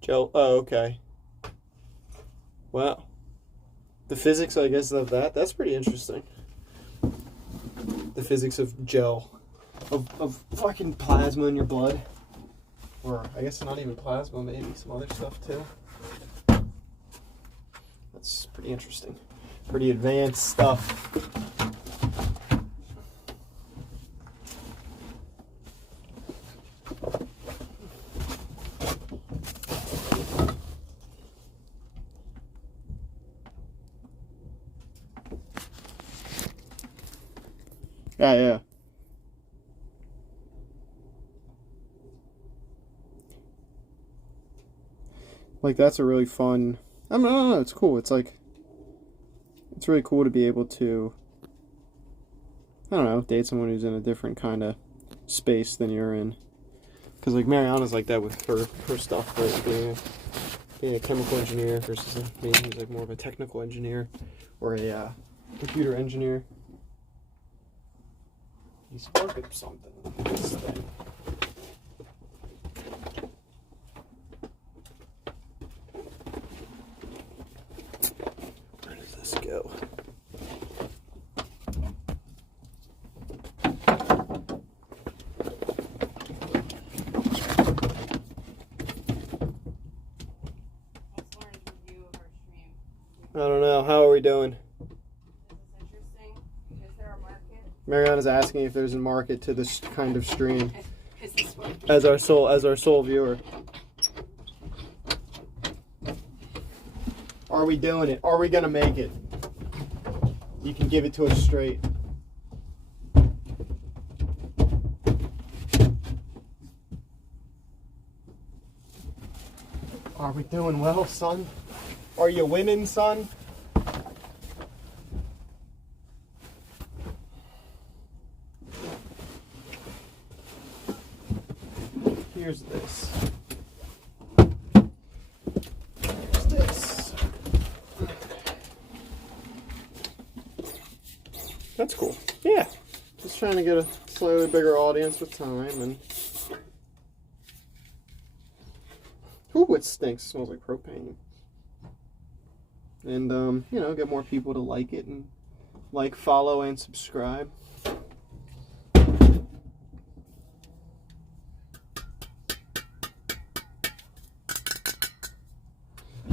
Gel. Oh, okay. Wow. The physics, I guess, of that's pretty interesting. The physics of gel. Of fucking plasma in your blood. Or, I guess not even plasma, maybe some other stuff, too. That's pretty interesting. Pretty advanced stuff. Yeah. Like, that's a really fun... I don't know, it's cool. It's like... It's really cool to be able to... I don't know, date someone who's in a different kind of space than you're in. Because, like, Mariana's like that with her stuff, right? Being a chemical engineer versus me, who's like more of a technical engineer or a computer engineer. He's working something. This thing. Where does this go? I don't know. How are we doing? Is this interesting? Is there a market? Mariana's asking if there's a market to this kind of stream as our sole viewer. Are we doing it? Are we gonna make it? You can give it to us straight. Are we doing well, son? Are you winning, son? Here's this. Here's this. That's cool. Yeah. Just trying to get a slightly bigger audience with time and... Ooh, it stinks. It smells like propane. And, you know, get more people to like it and like, follow, and subscribe.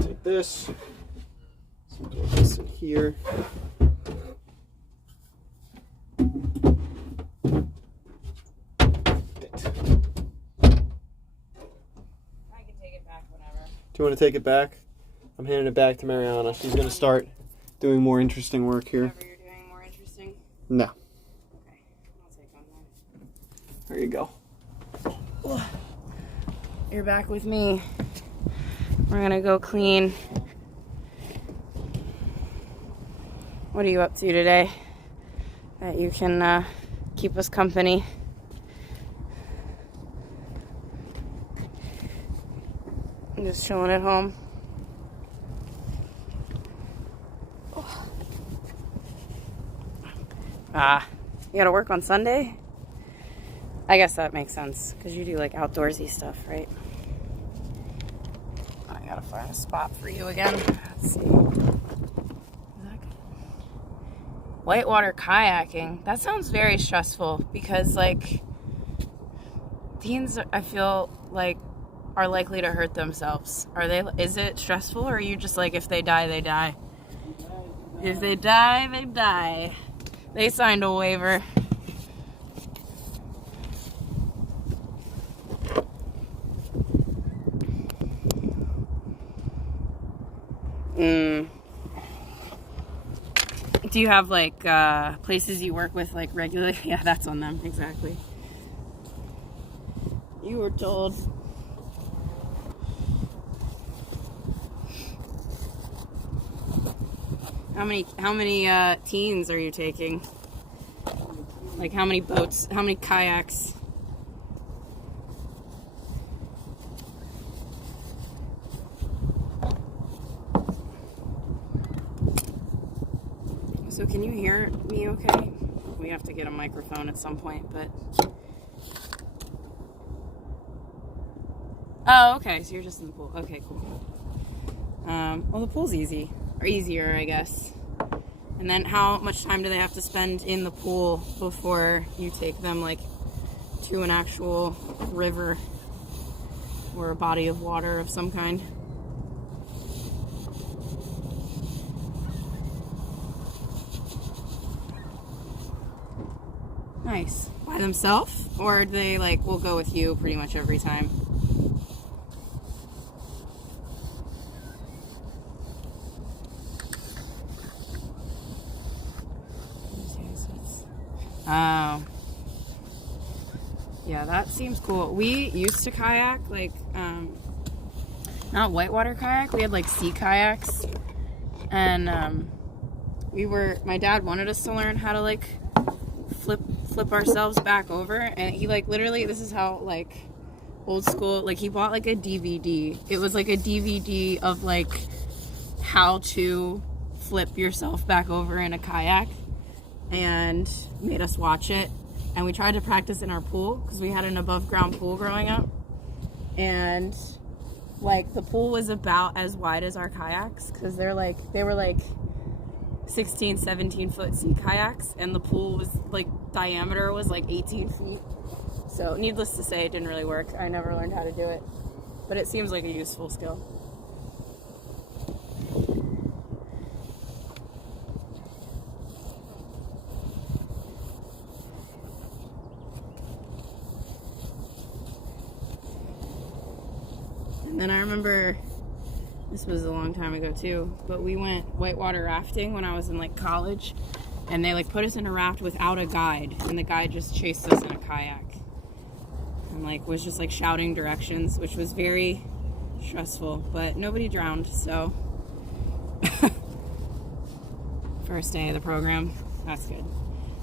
Take this. So put this in here. Do you want to take it back? I'm handing it back to Mariana. She's going to start doing more interesting work here. Whatever you're doing more interesting? No. Okay, I'll take one then. There you go. You're back with me. We're going to go clean. What are you up to today that you can keep us company? I'm just chilling at home. You gotta work on Sunday? I guess that makes sense, because you do like outdoorsy stuff, right? I gotta find a spot for you again. Let's see. Whitewater kayaking. That sounds very stressful, because like teens, I feel like, are likely to hurt themselves. Are they? Is it stressful, or are you just like, if they die, they die? If they die, they die. They signed a waiver. Do you have like places you work with like regularly? Yeah, that's on them, exactly. You were told. How many teens are you taking? Like how many boats, how many kayaks? So can you hear me okay? We have to get a microphone at some point, but... Oh, okay, so you're just in the pool. Okay, cool. Well, the pool's easy. Or easier, I guess. And then how much time do they have to spend in the pool before you take them, like, to an actual river or a body of water of some kind? Nice. By themselves? Or they, like, will go with you pretty much every time? Oh. Yeah, that seems cool. We used to kayak, like, not whitewater kayak, we had, like, sea kayaks. And, my dad wanted us to learn how to, like, flip ourselves back over. And he, like, literally, this is how, like, old school, like, he bought, like, a DVD. It was, like, a DVD of, like, how to flip yourself back over in a kayak. And made us watch it, and we tried to practice in our pool because we had an above ground pool growing up, and like the pool was about as wide as our kayaks because they were like 16-17 foot sea kayaks, and the pool was like diameter was like 18 feet. So needless to say, it didn't really work. I never learned how to do it, but it seems like a useful skill. And I remember, this was a long time ago too, but we went whitewater rafting when I was in like college, and they like put us in a raft without a guide, and the guide just chased us in a kayak and like was just like shouting directions, which was very stressful, but nobody drowned, so first day of the program, that's good.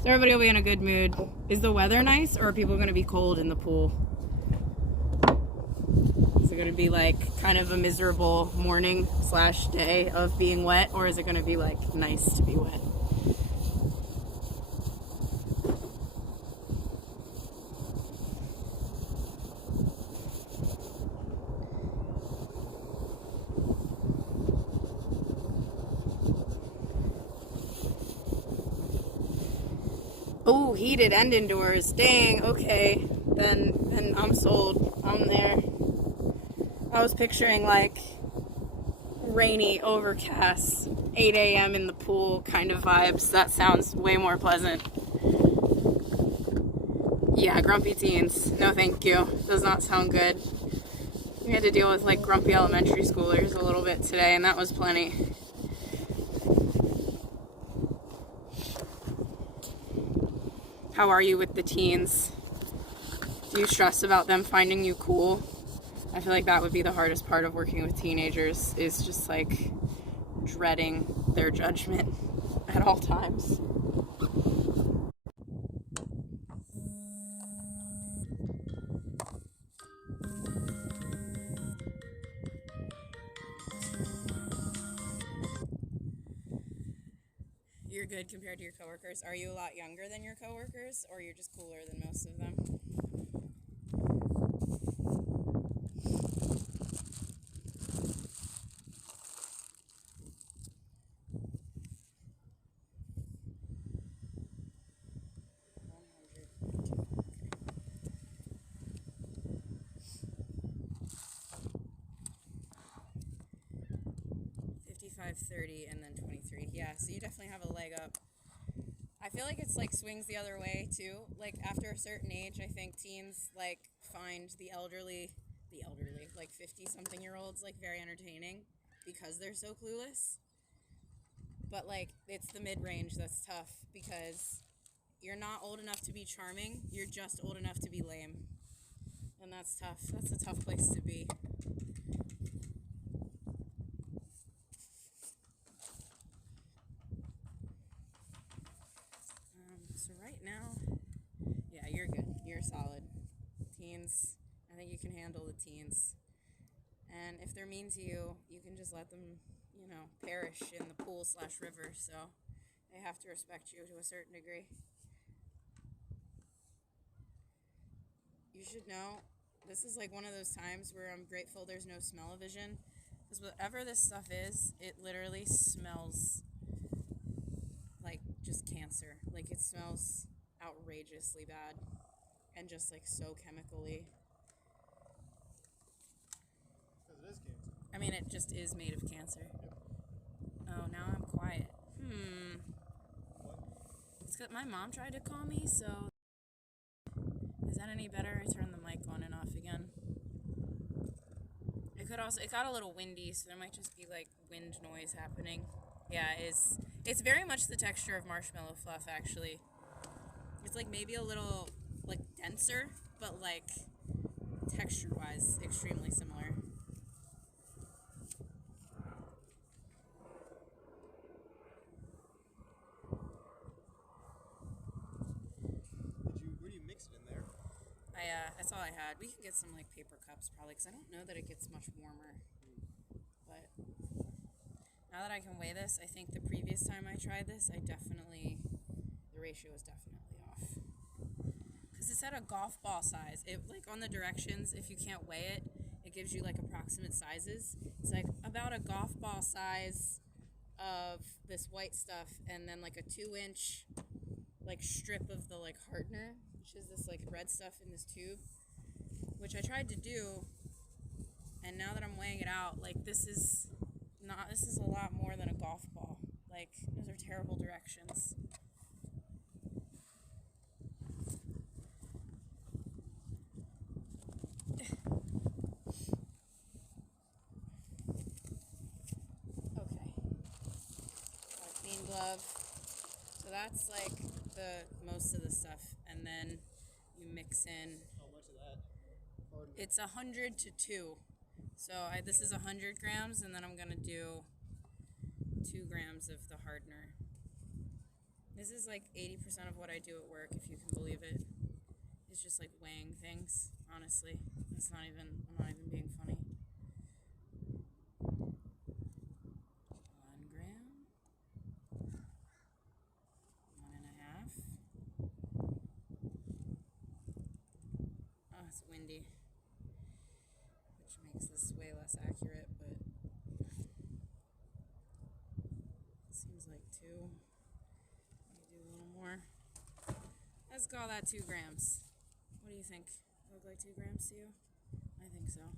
So everybody will be in a good mood. Is the weather nice, or are people going to be cold in the pool? Is it going to be like kind of a miserable morning / day of being wet, or is it going to be like nice to be wet? Oh, heated and indoors. Dang, okay. Then I'm sold. I'm there. I was picturing like rainy, overcast, 8 a.m. in the pool kind of vibes. That sounds way more pleasant. Yeah, grumpy teens. No thank you. Does not sound good. We had to deal with like grumpy elementary schoolers a little bit today, and that was plenty. How are you with the teens? Do you stress about them finding you cool? I feel like that would be the hardest part of working with teenagers, is just like dreading their judgment at all times. You're good compared to your coworkers. Are you a lot younger than your coworkers, or you're just cooler than most of them? $55.30 and then 23. Yeah, so you definitely have a leg up. I feel like it's like swings the other way too. Like after a certain age, I think teens like find the elderly, like 50-something-year-olds like very entertaining because they're so clueless. But like it's the mid-range that's tough, because you're not old enough to be charming, you're just old enough to be lame. And that's tough. That's a tough place to be. So right now, yeah, you're good. You're solid. Teens, I think you can handle the teens. And if they're mean to you, you can just let them, perish in the pool / river. So they have to respect you to a certain degree. You should know, this is like one of those times where I'm grateful there's no smell-o-vision. Because whatever this stuff is, it literally smells like just cancer. Like it smells outrageously bad and just like so chemically. Because it is cancer. I mean, it just is made of cancer. Oh, now I'm quiet. It's because my mom tried to call me, so is that any better? I turned the mic on and off again. It got a little windy, so there might just be like wind noise happening. Yeah, it's very much the texture of marshmallow fluff, actually. It's like maybe a little like denser, but like texture-wise, extremely similar. Where do you mix it in there? That's all I had. We can get some like paper cups probably, because I don't know that it gets much warmer. But now that I can weigh this, I think the previous time I tried this, the ratio was definitely off. Because it's at a golf ball size. It like on the directions, if you can't weigh it, it gives you like approximate sizes. It's like about a golf ball size of this white stuff, and then like a 2-inch like strip of the like hardener, which is this like red stuff in this tube, which I tried to do, and now that I'm weighing it out, like this is a lot more than a golf ball. Like those are terrible directions. glove. So that's like the most of the stuff, and then you mix in. How much of that? It's 100 to 2. So this is 100 grams, and then I'm gonna do 2 grams of the hardener. This is like 80% of what I do at work, if you can believe it. It's just like weighing things, honestly. I'm not even being funny. 1 gram. 1.5. Oh, it's windy, which makes this way less accurate, but it seems like 2. Maybe do a little more. Let's call that 2 grams. What do you think? Look like 2 grams to you? I think so.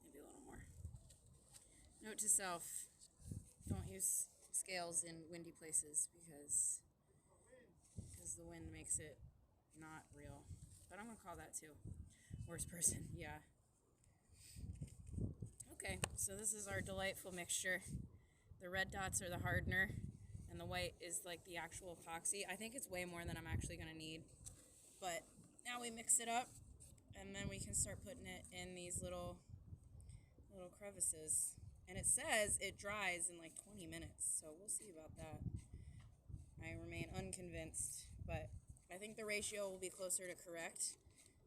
Maybe a little more. Note to self, don't use scales in windy places because the wind makes it not real. But I'm gonna call that 2. Worst person, yeah. Okay, so this is our delightful mixture. The red dots are the hardener, and the white is like the actual epoxy. I think it's way more than I'm actually gonna need. But now we mix it up, and then we can start putting it in these little crevices. And it says it dries in like 20 minutes, so we'll see about that. I remain unconvinced, but I think the ratio will be closer to correct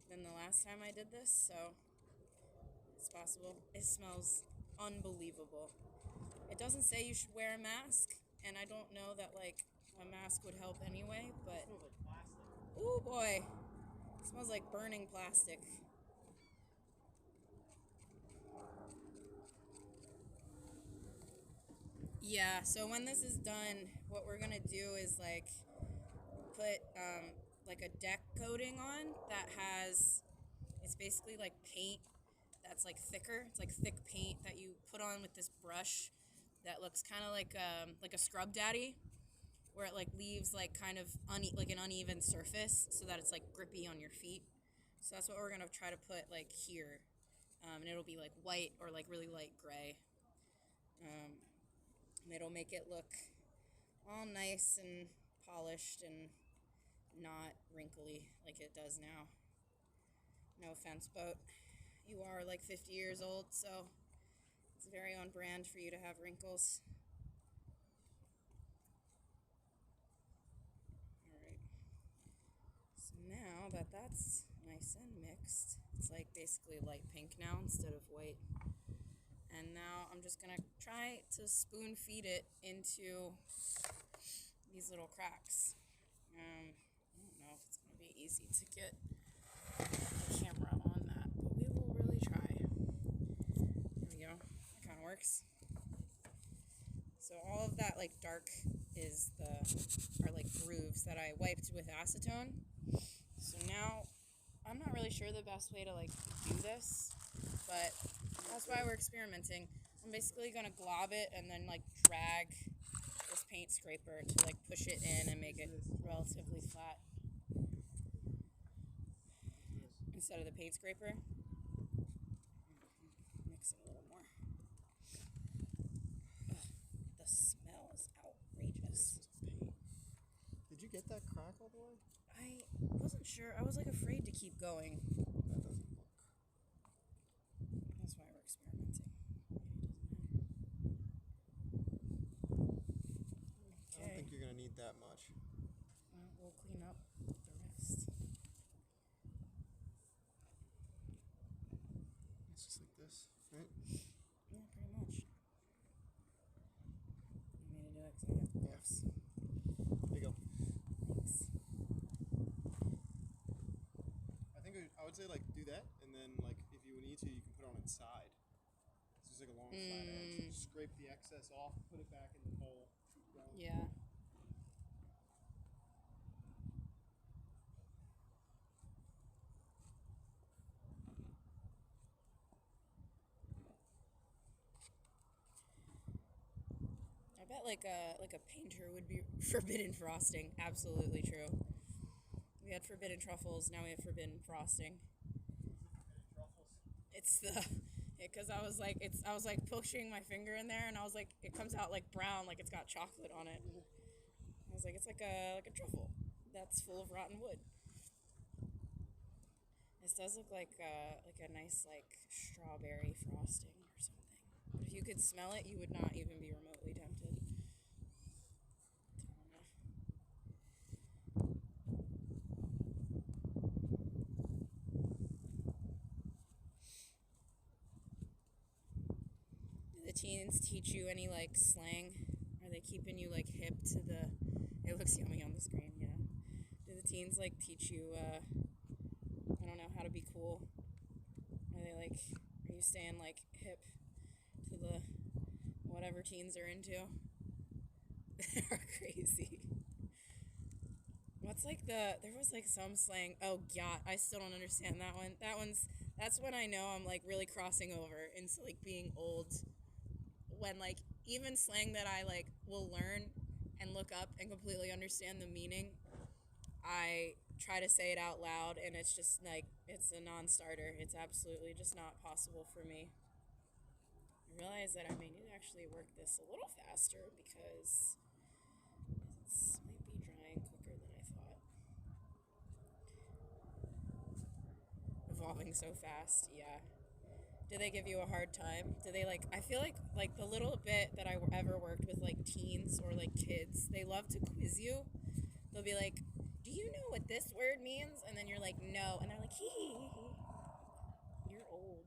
than the last time I did this, so it's possible. It smells unbelievable. It doesn't say you should wear a mask, and I don't know that like a mask would help anyway, but It smells like plastic. ooh boy, it smells like burning plastic. Yeah, so when this is done, what we're gonna do is like put like a deck coating on that has, it's basically like paint that's like thicker. It's like thick paint that you put on with this brush that looks kind of like a scrub daddy, where it like leaves like kind of like an uneven surface so that it's like grippy on your feet. So that's what we're gonna try to put like here, and it'll be like white or like really light gray. And it'll make it look all nice and polished and not wrinkly like it does now. No offense, boat. You are like 50 years old, so it's very on brand for you to have wrinkles. Alright. So now that that's nice and mixed, it's like basically light pink now instead of white. And now I'm just gonna try to spoon feed it into these little cracks. I don't know if it's gonna be easy to get the camera on that, but we will really try. There we go. That kind of works. So all of that like dark are like grooves that I wiped with acetone. So now I'm not really sure the best way to like do this, but that's why we're experimenting. I'm basically gonna glob it and then like drag this paint scraper to like push it in and make it relatively flat instead of the paint scraper. Mix it a little more. Ugh, the smell is outrageous. Did you get that crack all the way? I wasn't sure. I was like afraid to keep going. That doesn't look. That's why we're experimenting. Maybe it doesn't matter. I don't think you're gonna need that much. Well, we'll clean up the rest. It's just like this, right? Yeah, pretty much. You made me do it because I got the gloves. There you go. Thanks. I would say like do that, and then like if you need to, you can put it on its side. It's just like a long flat edge. Scrape the excess off, put it back in the bowl. Keep going. Yeah. I bet like a painter would be forbidden frosting. Absolutely true. We had forbidden truffles, now we have forbidden frosting. Truffles. It's the Because I was like, I was like pushing my finger in there, and I was like, it comes out like brown, like it's got chocolate on it. I was like, it's like a truffle that's full of rotten wood. This does look like a nice like strawberry frosting or something. But if you could smell it, you would not even be remotely tempted. Do the teens teach you any like slang? Are they keeping you like hip to the? It looks yummy on the screen. Yeah. Do the teens like teach you? I don't know, how to be cool. Are they like? Are you staying like hip to the whatever teens are into? They are crazy. What's like there was like some slang. Oh, gyat. I still don't understand that one. That's when I know I'm like really crossing over into like being old. When like even slang that I like will learn and look up and completely understand the meaning, I try to say it out loud and it's just like, it's a non-starter. It's absolutely just not possible for me. I realize that I may need to actually work this a little faster because it might be drying quicker than I thought. Evolving so fast, yeah. Do they give you a hard time? Do they like, I feel like the little bit that I ever worked with like teens or like kids, they love to quiz you. They'll be like, do you know what this word means? And then you're like, no. And they're like, hee hee hee hee. You're old.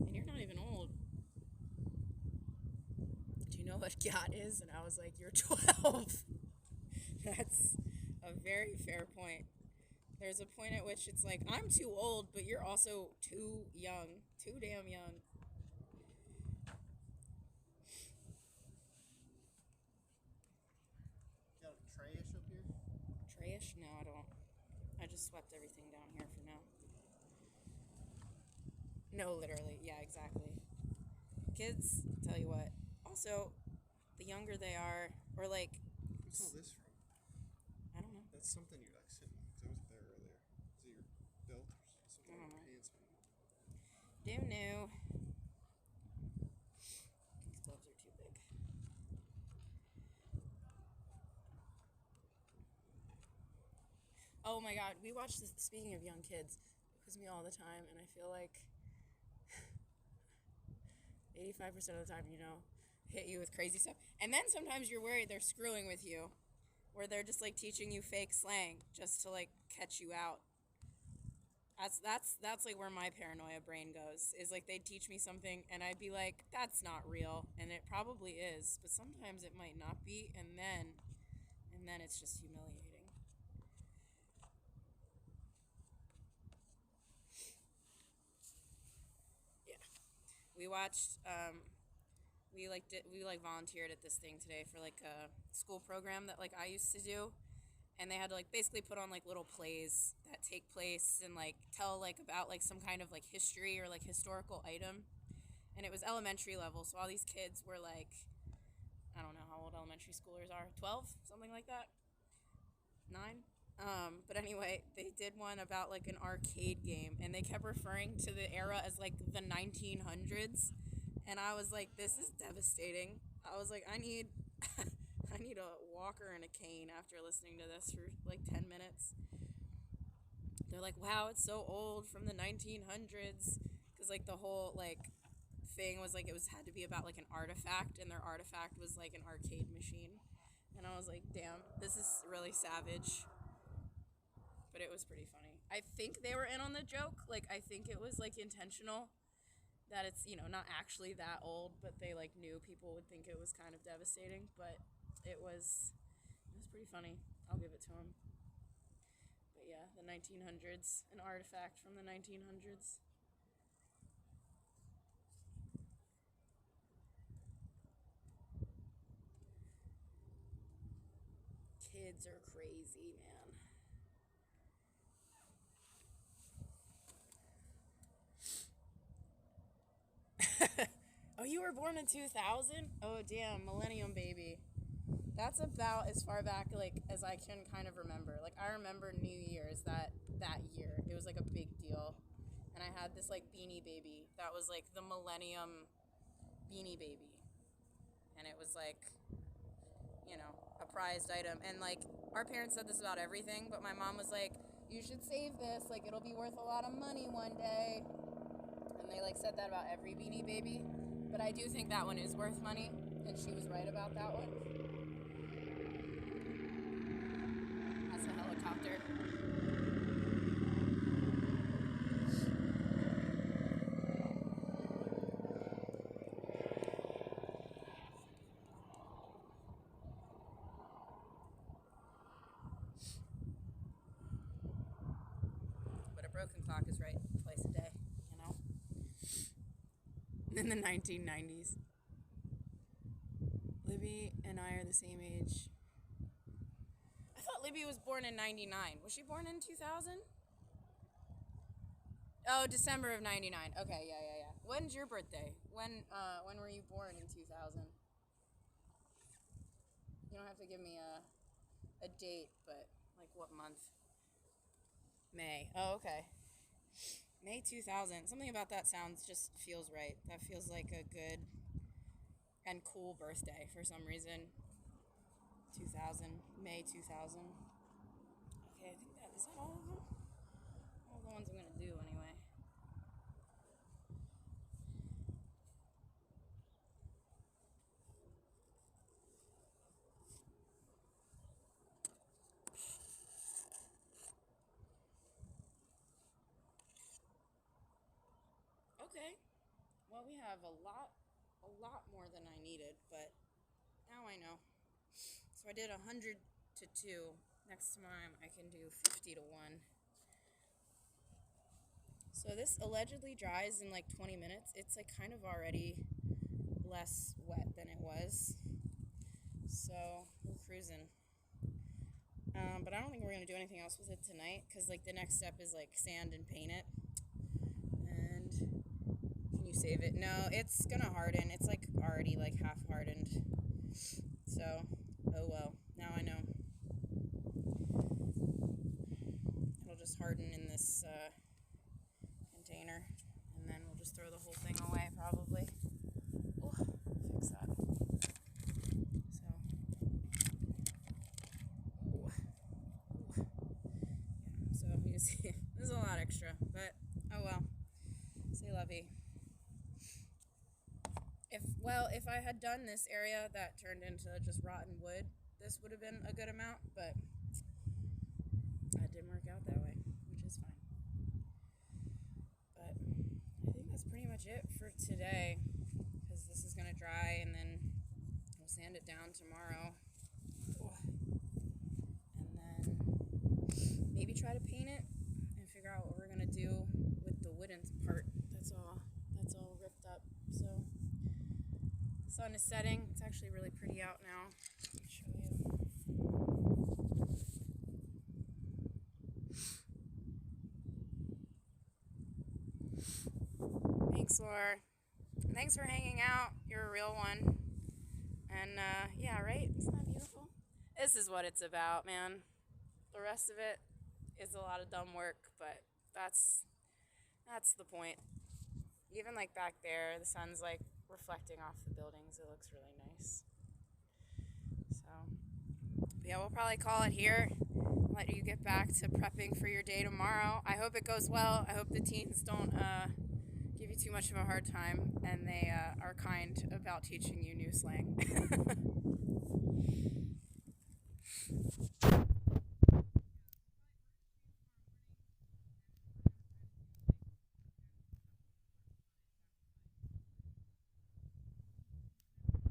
And you're not even old. Do you know what gyat is? And I was like, you're 12. That's a very fair point. There's a point at which it's like, I'm too old, but you're also too young. Too damn young. You got a trayish up here? Trayish? No, I don't. I just swept everything down here for now. No, literally. Yeah, exactly. Kids, tell you what. Also, the younger they are, or like... What's all this from? I don't know. That's something you like sitting on, because I wasn't there earlier. Is it your belt or something on your pants? Don't know. These gloves are too big. Oh my god, we watch this, speaking of young kids, it was me all the time, and I feel like 85% of the time, you know, hit you with crazy stuff. And then sometimes you're worried they're screwing with you, where they're just like teaching you fake slang just to like catch you out. That's like where my paranoia brain goes, is like they'd teach me something and I'd be like, that's not real, and it probably is, but sometimes it might not be, and then it's just humiliating. Yeah, we watched we volunteered at this thing today for like a school program that like I used to do, and they had to like basically put on like little plays that take place and like tell like about like some kind of like history or like historical item. And it was elementary level, so all these kids were like, I don't know how old elementary schoolers are, 12, something like that, 9. But anyway, they did one about like an arcade game, and they kept referring to the era as like the 1900s, and I was like, this is devastating. I was like, I need a walker and a cane after listening to this for like 10 minutes. They're like, wow, it's so old, from the 1900s, because like the whole like thing was like it had to be about like an artifact, and their artifact was like an arcade machine. And I was like, damn, this is really savage. But it was pretty funny. I think they were in on the joke. Like, I think it was like intentional, that it's, you know, not actually that old, but they like knew people would think it was kind of devastating. But it was pretty funny. I'll give it to them. But yeah, the 1900s, an artifact from the 1900s. Kids are crazy, man. Oh, you were born in 2000? Oh, damn, millennium baby. That's about as far back like as I can kind of remember. Like, I remember New Year's that year. It was like a big deal. And and I had this like Beanie Baby that was like the Millennium Beanie Baby, and it was like, you know, a prized item. And like our parents said this about everything, but my mom was like, you should save this, like it'll be worth a lot of money one day. And they like said that about every Beanie Baby, but I do think that one is worth money, and she was right about that one. That's a helicopter. But a broken clock is right twice a day, you know? In the 1990s. Libby and I are the same age. I thought Libby was born in 99. Was she born in 2000? Oh, December of 99. Okay, yeah. When's your birthday? When were you born in 2000? You don't have to give me a date, but like what month? May. Oh, okay. May 2000. Something about that just feels right. That feels like a good and cool birthday for some reason. 2000. May 2000. Okay, I think is that all of them? All the ones I'm going to do anyway. Okay. Well, we have a lot more than I needed, but now I know. So I did 100 to 2. Next time I can do 50 to 1. So this allegedly dries in like 20 minutes. It's like kind of already less wet than it was. So we're cruising. But I don't think we're going to do anything else with it tonight, because like the next step is like sand and paint it. And can you save it? No, it's going to harden. It's like already like half hardened. So, oh well. Now I know. It'll just harden in this container, and then we'll just throw the whole thing away probably. Oh, fix that. So, yeah, so you see, there's a lot extra, but oh well. C'est la vie. If I had done this area that turned into just rotten wood, this would have been a good amount, but that didn't work out that way, which is fine. But I think that's pretty much it for today, because this is going to dry, and then we'll sand it down tomorrow. And then maybe try to paint it and figure out what we're going to do with the wooden part. That's all ripped up. So the sun is setting. It's actually really pretty out now. Let me show you. Thanks, Laura. Thanks for hanging out. You're a real one. And yeah, right? Isn't that beautiful? This is what it's about, man. The rest of it is a lot of dumb work, but that's the point. Even like back there, the sun's like reflecting off the buildings. It looks really nice. So yeah, we'll probably call it here. Let you get back to prepping for your day tomorrow. I hope it goes well. I hope the teens don't give you too much of a hard time, and they are kind about teaching you new slang.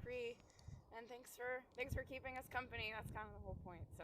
Free, and thanks for keeping us company. That's kind of the whole point. So